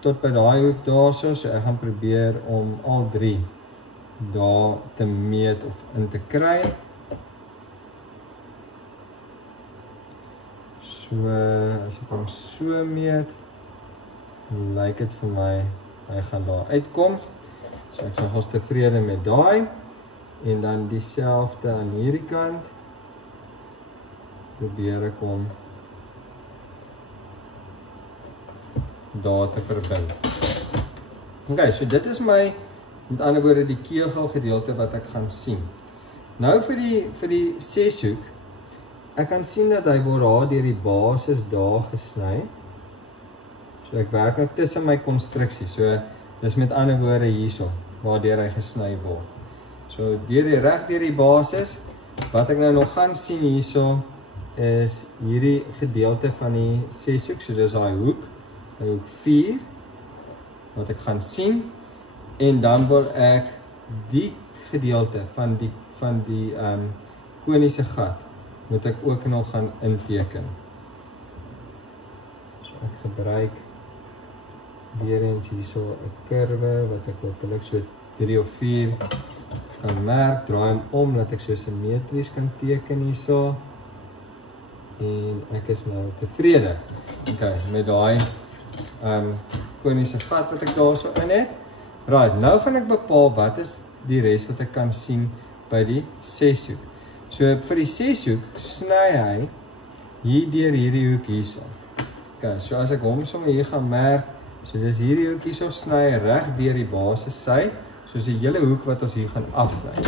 tot by daai hoek daarso. So ek gaan probeer om al 3 daar te meet of in te kry. So as ek hom so meet, lyk dit vir my hy gaan daar uitkom. So ek is nogals tevrede met daai. En dan dieselfde aan hierdie kant. Probeer ek hom daar te verbind. Okay, so dit is my, met ander woorde, die kegel gedeelte wat ek gaan sien. Nou vir die 6-hoek, ek kan sien dat hy word daar deur die basis daar gesny. So ek werk nou tussen my konstruksie. So dis met ander woorde hierso, waardeur hy gesny word. So reg deur die basis, wat ek nou nog gaan sien hierso, is hierdie gedeelte van die 6-hoek. So dis daai hoek 4, wat ek gaan sien. En dan wil ek die gedeelte van die koniese gat, moet ek ook nog gaan inteken. So ek gebruik weer eens hierso 'n kurwe wat ek hopelik so 3 of 4 kan merk, draai hom om dat ek so simmetries kan teken hierso. En ek is nou tevrede. Okay, met daai koniese gat wat ek daarso in het. Right, nou gaan ek bepaal wat is die res wat ek kan sien by die 6-hoek. So vir die 6-hoek sny hy hier deur hierdie hoek hierso. Okay, so as ek hom sommer hier gaan merk, so dis hierdie hoek hierso sny reg deur die basis sy, soos die hele hoek wat ons hier gaan afsny.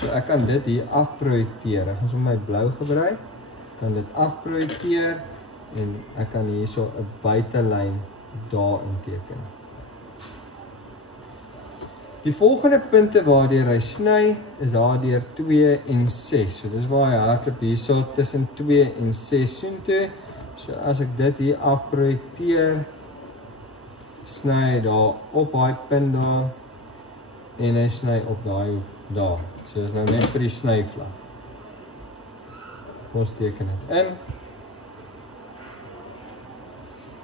So ek kan dit hier afprojekteer. Ek gaan sommer my blou gebruik. Kan dit afprojekteer en ek kan hierso 'n buitelyn daar inteken. Die volgende punte waardeur hy sny is daardeur 2 en 6. So dis waar hy hardloop hierso tussen 2 en 6 soontoe. So as ek dit hier afprojekteer, sny hy daar op daai punt daar en hy sny op daai hoek daar. So dis nou net vir die snyvlak. Kom ons teken dit in.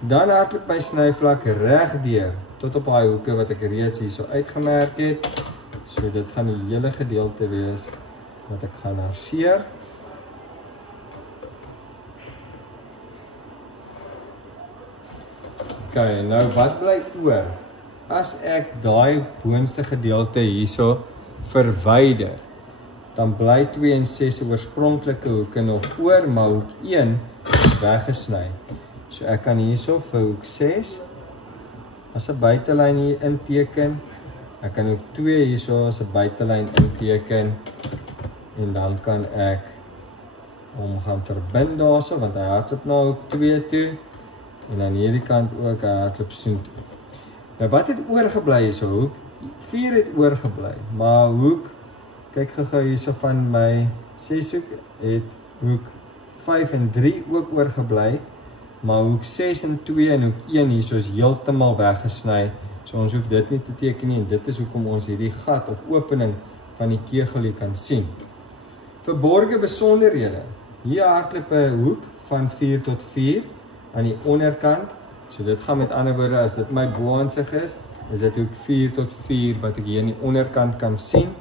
Dan hardloop my snyvlak reg deur tot op daai hoeke wat ek reeds hierso uitgemerk het. So dit gaan die hele gedeelte wees wat ek gaan arseer. Okay, nou wat bly oor? As ek daai boonste gedeelte hierso verwyder, dan bly 2 en 6 se oorspronklike hoeke nog oor, maar hoek 1 is weggesny. So ek kan hierso vir hoek 6 as 'n buitelyn hier inteken. Ek kan hoek 2 hierso as 'n buitelyn inteken en dan kan ek hom gaan verbind daarso, want hy hardloop na hoek 2 toe en aan hierdie kant ook hy hardloop soontoe. Nou wat het oorgebly hierso? Hoek 4 het oorgebly, maar hoek, kyk gou hierso van my 6 hoek het hoek 5 en 3 ook oorgebly, maar hoek 6 en 2 en hoek 1 hierso is heeltemal weggesny. So ons hoef dit nie te teken nie en dit is hoekom ons hierdie gat of opening van die kegel hier kan sien. Verborgde besonderhede. Hier hardloop 'n hoek van 4 tot 4 aan die onderkant. So dit gaan met ander woorde, as dit my boansig is dit hoek 4 tot 4 wat ek hier aan die onderkant kan sien.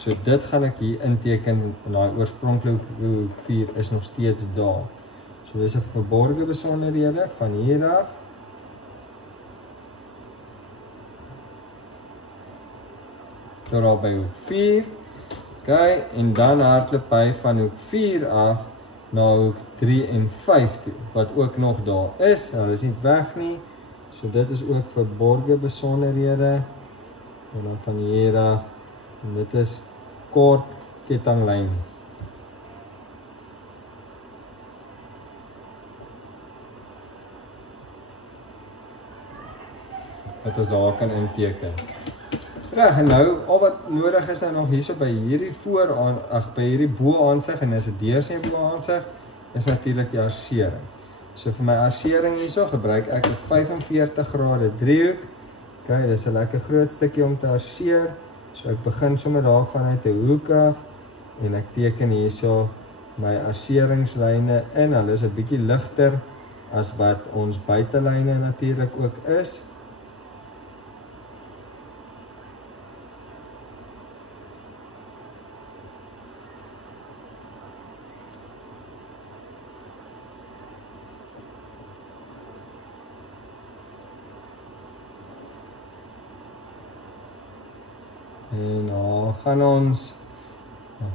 So dit gaan ek hier inteken en daai oorspronklike hoek 4 is nog steeds daar. So dis 'n verborgde besonderhede van hier af. Tot daar by hoek 4. Okay, en dan hardloop hy van hoek 4 af na hoek 3 en 5 toe, wat ook nog daar is. Hulle is nie weg nie. So dit is ook verborgde besonderhede. En dan van hier af, en dit is kort kettinglyn. Wat ons daar kan inteken. Reg, en nou, al wat nodig is nou nog hierso by hierdie by hierdie bo-aansig, en is 'n deursnee bo-aansig, is natuurlik die arsering. So vir my arsering hierso gebruik ek 'n 45 grade driehoek. Okay, dis 'n lekker groot stukkie om te arseer. So ek begin sommer daarvan uit 'n hoek af en ek teken hierso my arseringslyne in. Hulle is 'n bietjie ligter as wat ons buitelyne natuurlik ook is. En dan gaan ons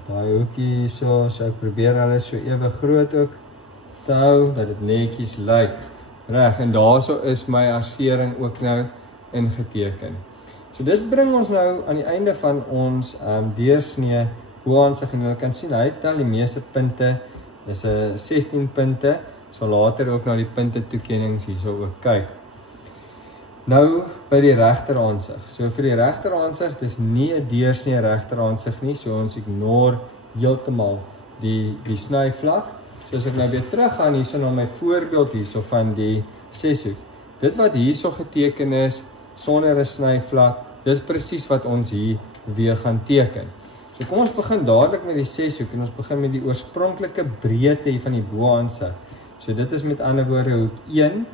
daai hoekie so ek probeer hulle so ewe groot ook te hou, dat dit netjies lyk. Reg, en daarso is my arsering ook nou ingeteken. So dit bring ons nou aan die einde van ons deursnee bo-aansig, en julle kan sien, hy tel die meeste punte, dis 'n 16 punte, so later ook na die punte toekennings hierso ook kyk. Nou by die regteraansig. So vir die regteraansig, dis nie 'n deursnee regteraansig nie, so ons ignore heeltemal die snyvlak. So as ek nou weer terug gaan hierso na my voorbeeld hierso van die 6-hoek. Dit wat hierso geteken is sonder 'n snyvlak, dis presies wat ons hier weer gaan teken. So kom ons begin dadelik met die 6-hoek en ons begin met die oorspronklike breedte hier van die bo-aansig. So dit is met ander woorde hoek 1,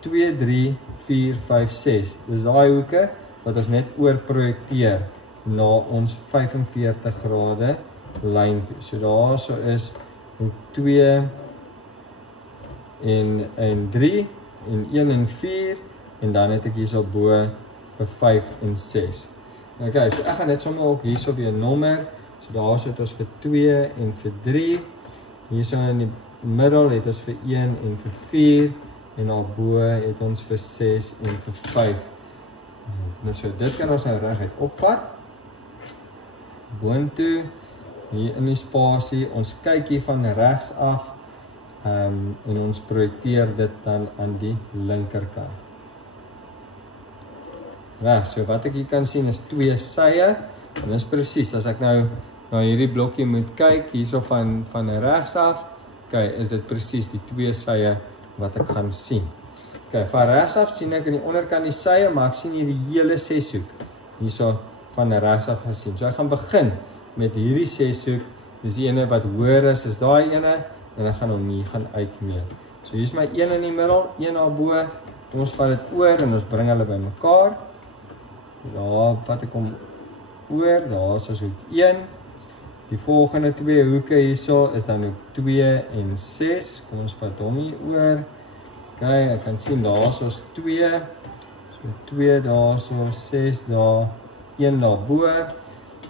2, 3, 4, 5, 6. Dis daai hoeke wat ons net oorprojekteer na ons 45 grade lyn toe. So daarso is hoek 2 en 3 en 1 en 4 en dan het ek hierso bo vir 5 en 6. Okay, so ek gaan net sommer ook hierso weer nommer. So daarso het ons vir 2 en vir 3. Hierso in die middel het ons vir 1 en vir 4 en daarbo het ons vir 6 en vir 5. Nou so dit kan ons nou reguit opvat. Boontoe hier in die spasie, ons kyk hier van regs af en ons projekteer dit dan aan die linkerkant. Reg, so wat ek hier kan sien is 2 sye, en dis presies, as ek nou na hierdie blokkie moet kyk, hierso van regs af, okay, is dit presies die 2 sye wat ek gaan sien. Okay, van regs af sien ek in die onderkant die sye, maar ek sien hier die hele 6-hoek, hierso van regs af gesien. So ek gaan begin met hierdie 6-hoek, dis die ene wat hoër is daai ene, en ek gaan hom hier gaan uitmeet. So hier is my 1 in die middel, 1 daarbo, ons vat dit oor en ons bring hulle by mekaar. Daar vat ek hom oor, daar is ons hoek 1. Die volgende 2 hoeke hierso is dan hoek 2 en 6. Kom ons vat hom hier oor. Okay, ek kan sien daar is ons 2. So 2 daar, so 6 daar, 1 daarbo.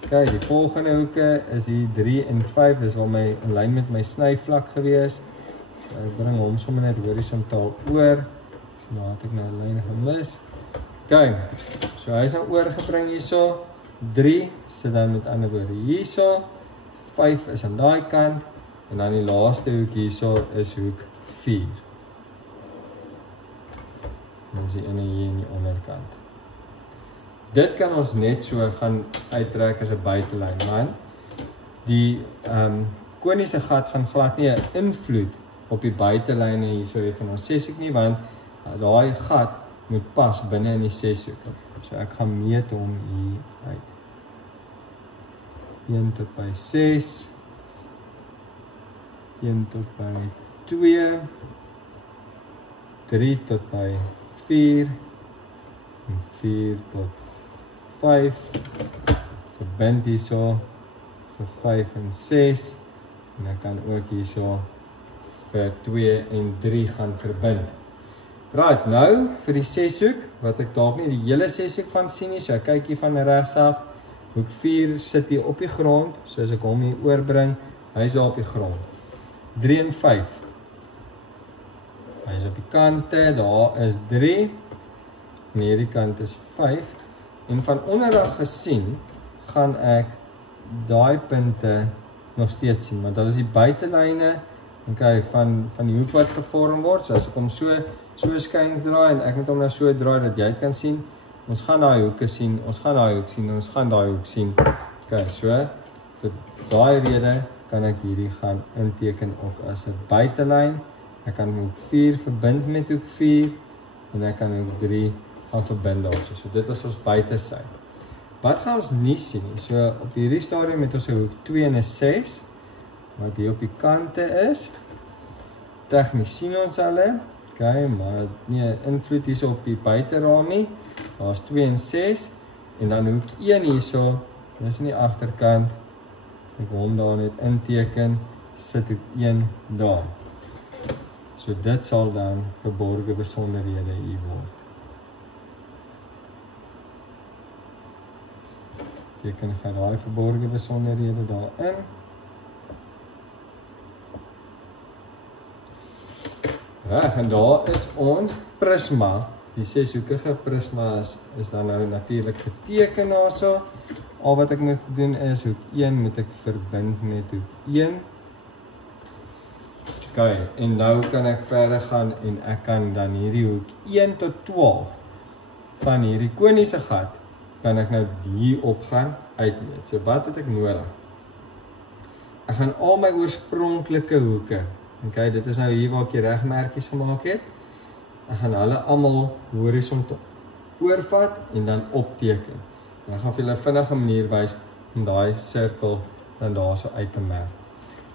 Okay, die volgende hoeke is hier 3 en 5. Dis wel my in lyn met my snyvlak gewees. So ek bring hom sommer net horisontaal oor. So nou het ek nou 'n lyn gemis. Okay, so hy is nou oorgebring hierso. 3 sit dan met ander woorde hierso. 5 is aan daai kant en dan die laaste hoek hierso is hoek 4. En dan is die ene hier in die onderkant. Dit kan ons net so gaan uittrek as 'n buitelyn, want die koniese gat gaan glad nie 'n invloed op die buitelyne hierso hê van ons 6-hoek nie, want daai gat moet pas binne in die 6-hoek. So ek gaan meet hom hier uit. 1 tot by 6, 1 tot by 2, 3 tot by 4, en 4 tot 5, verbind hierso vir 5 en 6 en ek kan ook hierso vir 2 en 3 gaan verbind. Right, nou vir die 6-hoek, wat ek dalk nie die hele 6-hoek van sien nie, so ek kyk hier van regs af, hoek 4 sit hier op die grond, so as ek hom hier oorbring, hy is daar op die grond. 3 en 5, hy is op die kante, daar is 3, en hierdie kant is 5, en van onderaf gesien, gaan ek daai punte nog steeds sien, want hulle is die buitelyne, okay, van die hoek wat gevorm word, so as ek hom so skuins draai, en ek moet hom nou so draai, dat jy het kan sien, ons gaan daai hoeke sien, ons gaan daai hoek sien, ons gaan daai hoek sien, okay, so, vir daai rede, kan ek hierdie gaan inteken ook as 'n buitelyn, ek kan hoek 4 verbind met hoek 4, en ek kan hoek 3 gaan verbind daarso, so dit is ons buitesy. Wat gaan ons nie sien nie? So op hierdie stadium het ons 'n hoek 2 en 'n 6 wat hier op die kante is. Tegnies sien ons hulle, okay, maar nie invloed hierso op die buiteraam nie. Daar's 2 en 6 en dan hoek 1 hierso, dis in die agterkant. Ek hom daar net inteken, sit hoek 1 daar. So dit sal dan verborgde besonderhede hier word. Teken gaan daai verborgde besonderhede daarin. Reg, en daar is ons prisma. Die 6-hoekige prisma is dan nou natuurlik geteken daarso. Al wat ek moet doen is hoek 1 moet ek verbind met hoek 1. Okay, en nou kan ek verder gaan en ek kan dan hierdie hoek 1 tot 12 van hierdie koniese gat kan ek nou hier op gaan uitmeet. So wat het ek nodig? Ek gaan al my oorspronklike hoeke, okay, dit is nou hier waar ek die regmerkies gemaak het. Ek gaan hulle almal horisontaal oorvat en dan opteken. En ek gaan vir julle 'n vinnige manier wys om daai sirkel dan daarso uit te merk.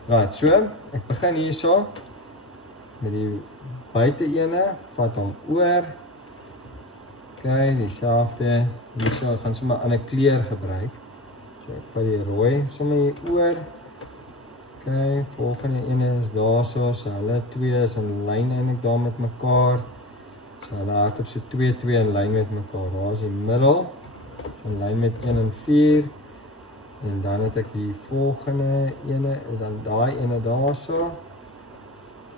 Right, so ek begin hierso met die buite ene, vat hom oor. Okay, dieselfde hierso, ek gaan sommer 'n ander kleur gebruik. So ek vat die rooi sommer hier oor. Okay, volgende ene is daarso, so hulle twee is in lyn eintlik daar met mekaar. So hulle hardop so 2 in lyn met mekaar. Daar is die middel, so in lyn met 1 en 4. En dan het ek die volgende ene is dan daai ene daarso.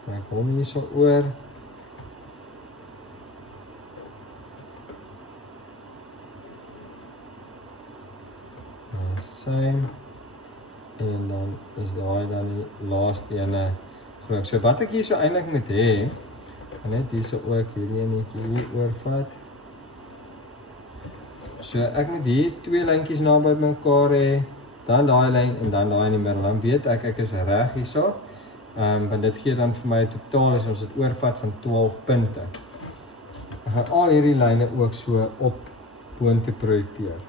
Ek hom hierso oor. Same. En dan is daai dan die laaste ene groot. So wat ek hierso eintlik moet hê, net hierso ook hierdie enetjie hier oorvat. So ek moet hier 2 lyntjies naby mekaar hê, dan daai lyn en dan daai in die middel. Dan weet ek is reg hierso. Want dit gee dan vir my totaal as ons dit oorvat van 12 punte. Ek gaan al hierdie lyne ook so op boontoe projekteer.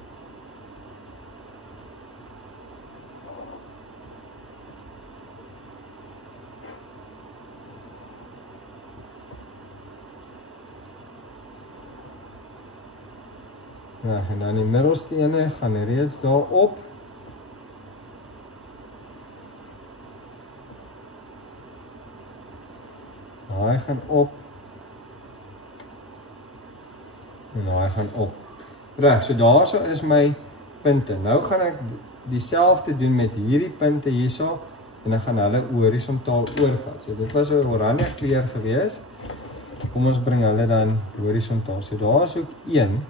Ja, en dan die middelste ene gaan reeds daar op. Daai gaan op. En daai gaan op. Reg, so daarso is my punte. Nou gaan ek dieselfde doen met hierdie punte hierso en dan gaan hulle horisontaal oorvat. So dit was 'n oranje kleur gewees. Kom ons bring hulle dan horisontaal. So daar is ook 1.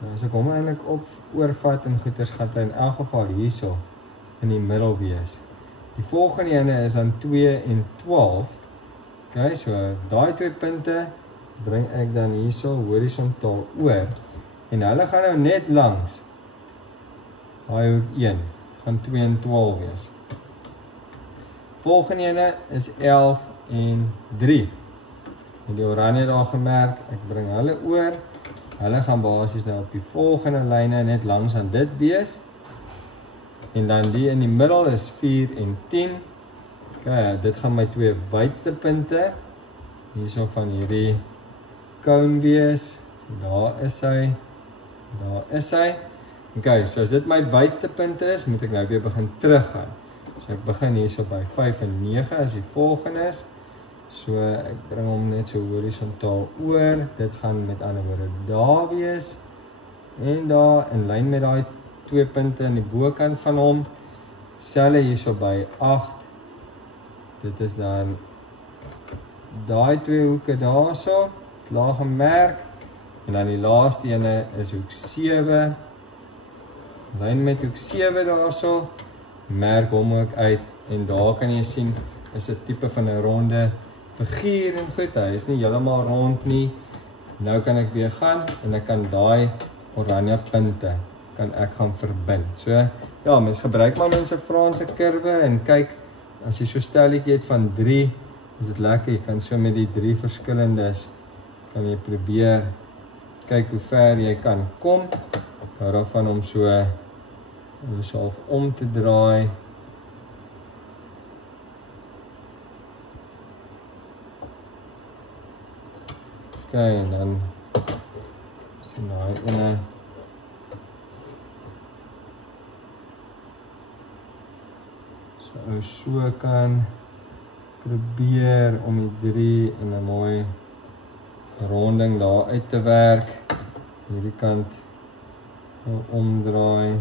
Nou as ek hom eintlik op oorvat en goeters gaan hy in elk geval hierso in die middel wees. Die volgende ene is dan 2 en 12. Okay, so daai 2 punte bring ek dan hierso horisontaal oor en hulle gaan nou net langs daai hoek 1 gaan 2 en 12 wees. Volgende ene is 11 en 3. En die oranje daar gemerk, ek bring hulle oor. Hulle gaan basies nou op die volgende lyne net langs aan dit wees. En dan die in die middel is 4 en 10. Okay, dit gaan my 2 wydste punte hierso van hierdie cone wees. Daar is hy. Daar is hy. Okay, so as dit my wydste punt is, moet ek nou weer begin teruggaan. So ek begin hierso by 5 en 9 as die volgende is. So ek bring hom net so horisontaal oor. Dit gaan met ander woorde daar wees. En daar in lyn met daai 2 punte aan die bokant van hom. Selfde hierso by 8. Dit is dan daai 2 hoeke daarso, klaar gemerk. En dan die laaste ene is hoek 7. Lyn met hoek 7 daarso, merk hom ook uit. En daar kan jy sien, is 'n tipe van 'n ronde figuur en goed. Hy is nie heeltemal rond nie. Nou kan ek weer gaan en ek kan daai oranje punte kan ek gaan verbind. So ja, mens gebruik maar mense Franse kurwe en kyk as jy so stelletjie het van 3, is dit lekker. Jy kan so met die 3 verskillendes kan jy probeer kyk hoe ver jy kan kom. Hou daarvan om so half om te draai. Okay, en dan so daai ene so kan probeer om die 3 in 'n mooi ronding daar uit te werk. Hierdie kant omdraai.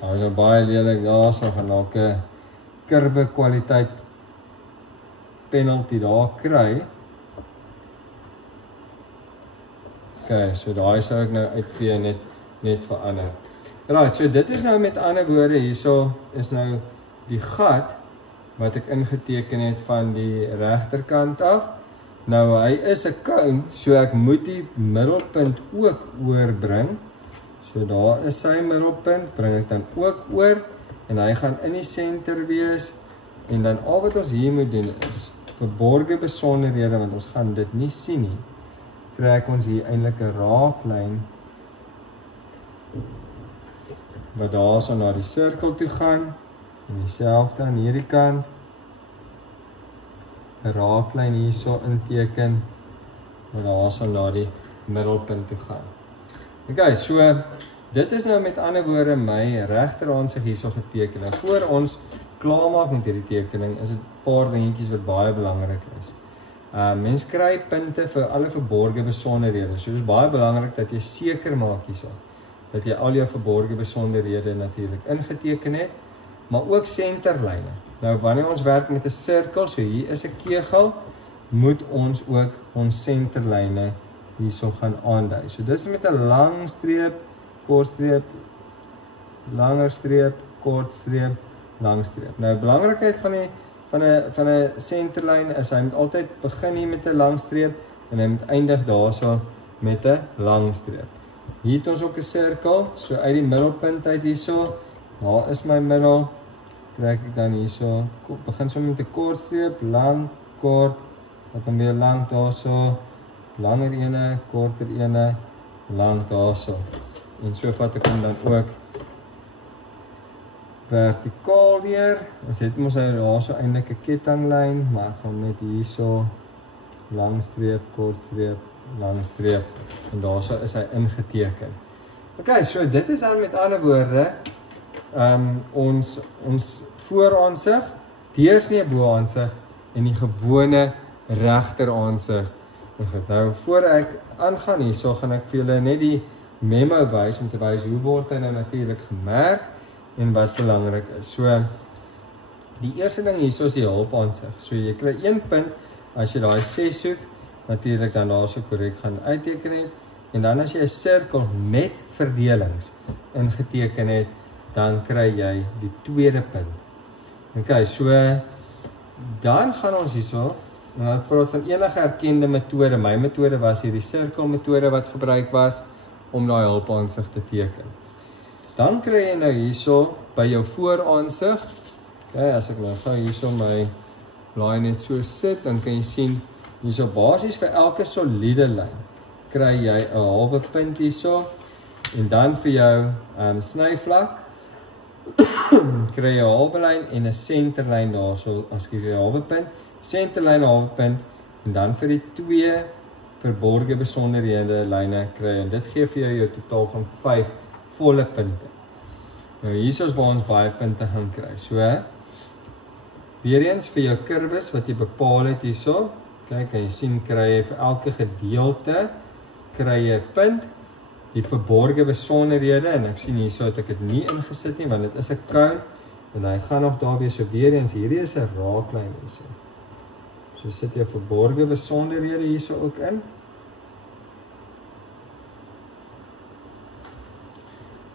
Hy is baie lelik daar, so gaan dalk 'n kurwe kwaliteit penalty daar kry. Okay, so daai sou ek nou uitvee net verander. Right, so dit is nou met ander woorde, hierso is nou die gat wat ek ingeteken het van die regterkant af. Nou hy is 'n cone, so ek moet die middelpunt ook oorbring. So daar is sy middelpunt, bring ek dan ook oor en hy gaan in die senter wees. En dan al wat ons hier moet doen is verborgde besonderhede, want ons gaan dit nie sien nie. Trek ons hier eintlik 'n raaklyn wat daarso na die sirkel toe gaan en dieselfde aan hierdie kant 'n raaklyn hierso inteken wat daarso na die middelpunt toe gaan. Okay, so dit is nou met ander woorde my regterhandsig hierso geteken. En voor ons klaarmaak met hierdie tekening is dit 'n paar dingetjies wat baie belangrik is. Mens kry punte vir alle verborgde besonderhede. So dit is baie belangrik dat jy seker maak hierso dat jy al jou verborgde besonderhede natuurlik ingeteken het, maar ook senterlyne. Nou wanneer ons werk met 'n sirkel, so hier is 'n kegel, moet ons ook ons senterlyne hierso gaan aandui. So dis met 'n lang streep, kort streep, langer streep, kort streep, lang streep. Nou die belangrikheid van 'n senterlyn is hy moet altyd begin hier met 'n lang streep en hy moet eindig daarso met 'n lang streep. Hier het ons ook 'n sirkel, so uit die middelpunt uit hierso, daar is my middel, trek ek dan hierso, begin so met 'n kort streep, lang, kort, dan weer lang daarso, langer ene, korter ene, lang daarso. En so vat ek hom dan ook vertikaal weer. Ons het mos daarso eintlik 'n kettinglyn, maar ek gaan net hierso lang streep, kort streep, lang streep en daarso is hy ingeteken. Okay, so dit is dan met ander woorde ons vooraansig, deursnee boaansig en die gewone regteraansig. Nou voor ek aangaan hierso gaan ek vir julle net die memo wys om te wys hoe word hy nou natuurlik gemerk en wat belangrik is. So die eerste ding hierso is die hulpaansig. So jy kry 1 punt as jy daai 6 hoek natuurlik dan daarso korrek gaan uitteken het en dan as jy 'n sirkel met verdelings ingeteken het, dan kry jy die tweede punt. Okay, so dan gaan ons hierso en dan praat van enige erkende metode. My metode was hier die sirkelmetode wat gebruik was om daai hulpaansig te teken. Dan kry jy nou hierso by jou vooraansig. Okay, as ek nou gou hierso my blaai net so sit, dan kan jy sien hierso basies vir elke soliede lyn kry jy 'n halwe punt hierso en dan vir jou snyvlak kry jy 'n halwe lyn en 'n senterlyn daarso, as jy 'n halwe punt, senterlyn 'n halwe punt en dan vir die 2 verborge besonderhede lyne kry, en dit gee vir jou totaal van 5 volle punte. Nou hier is waar ons baie punte gaan kry. So, weer eens vir jou kurwes wat jy bepaal het hierso, kyk, kan jy sien, kry jy vir elke gedeelte, kry jy 'n punt, die verborge besonderhede, en ek sien hierso het ek dit nie ingesit nie, want dit is 'n cone, en hy gaan nog daar wees, so weer eens, hierdie is 'n raaklyn hierso. So sit jy verborge besonderhede hierso ook in.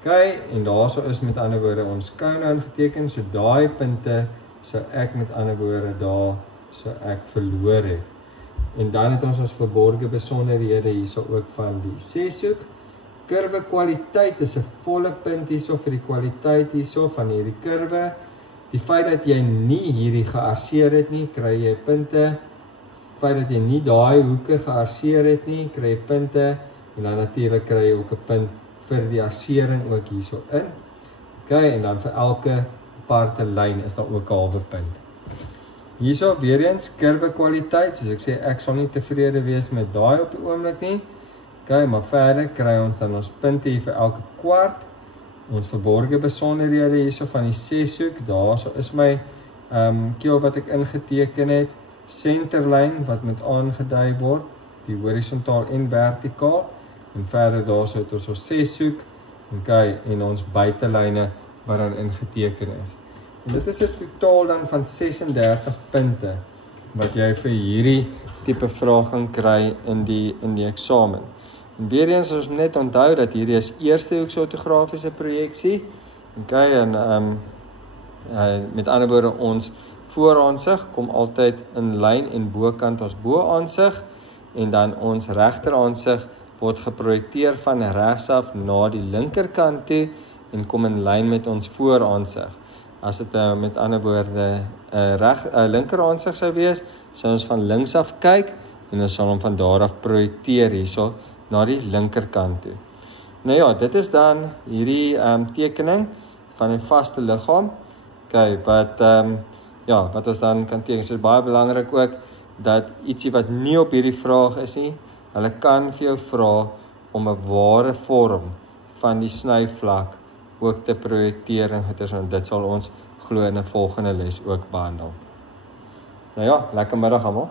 Okay, en daarso is met ander woorde ons cone ingeteken, so daai punte sou ek met ander woorde daar sou ek verloor het. En dan het ons verborge besonderhede hierso ook van die 6-hoek. Kurwe kwaliteit is 'n volle punt hierso vir die kwaliteit hierso van hierdie kurwe. Die feit dat jy nie hierdie gearseer het nie, kry jy punte. Die feit dat jy nie daai hoeke gearseer het nie, kry jy punte. En dan natuurlik kry jy ook 'n punt vir die arsering ook hierso in. Okay, en dan vir elke aparte lyn is daar ook 'n halwe punt. Hierso weer eens kurwe kwaliteit, soos ek sê, ek sal nie tevrede wees met daai op die oomblik nie. Okay, maar verder kry ons dan ons punte hier vir elke kwart. Ons verborge besonderhede hierso van die 6-hoek, daarso is my keel wat ek ingeteken het, centerlyn wat moet aangedui word, die horisontaal en vertikaal, en verder daarso het ons 6-hoek, okay, en ons buitelyne wat dan ingeteken is. En dit is 'n totaal dan van 36 punte wat jy vir hierdie tipe vraag gaan kry in die eksamen. En weer eens ons net onthou dat hierdie is eerste hoekse ortografiese projeksie. Okay, en met ander woorde ons vooraansig kom altyd in lyn en bokant ons boaansig, en dan ons regteraansig word geprojekteer van regs af na die linkerkant toe en kom in lyn met ons vooraansig. As dit met ander woorde linkeraansig sou wees, sou ons van links af kyk en ons sal hom van daar af projekteer hierso na die linkerkant toe. Nou ja, dit is dan hierdie tekening van 'n vaste liggaam. Okay, wat ons dan kan teken. So baie belangrik ook dat ietsie wat nie op hierdie vraag is nie, hulle kan vir jou vra om 'n ware vorm van die snyvlak ook te projekteer, en dit sal ons glo in 'n volgende les ook behandel. Nou ja, lekker middag almal.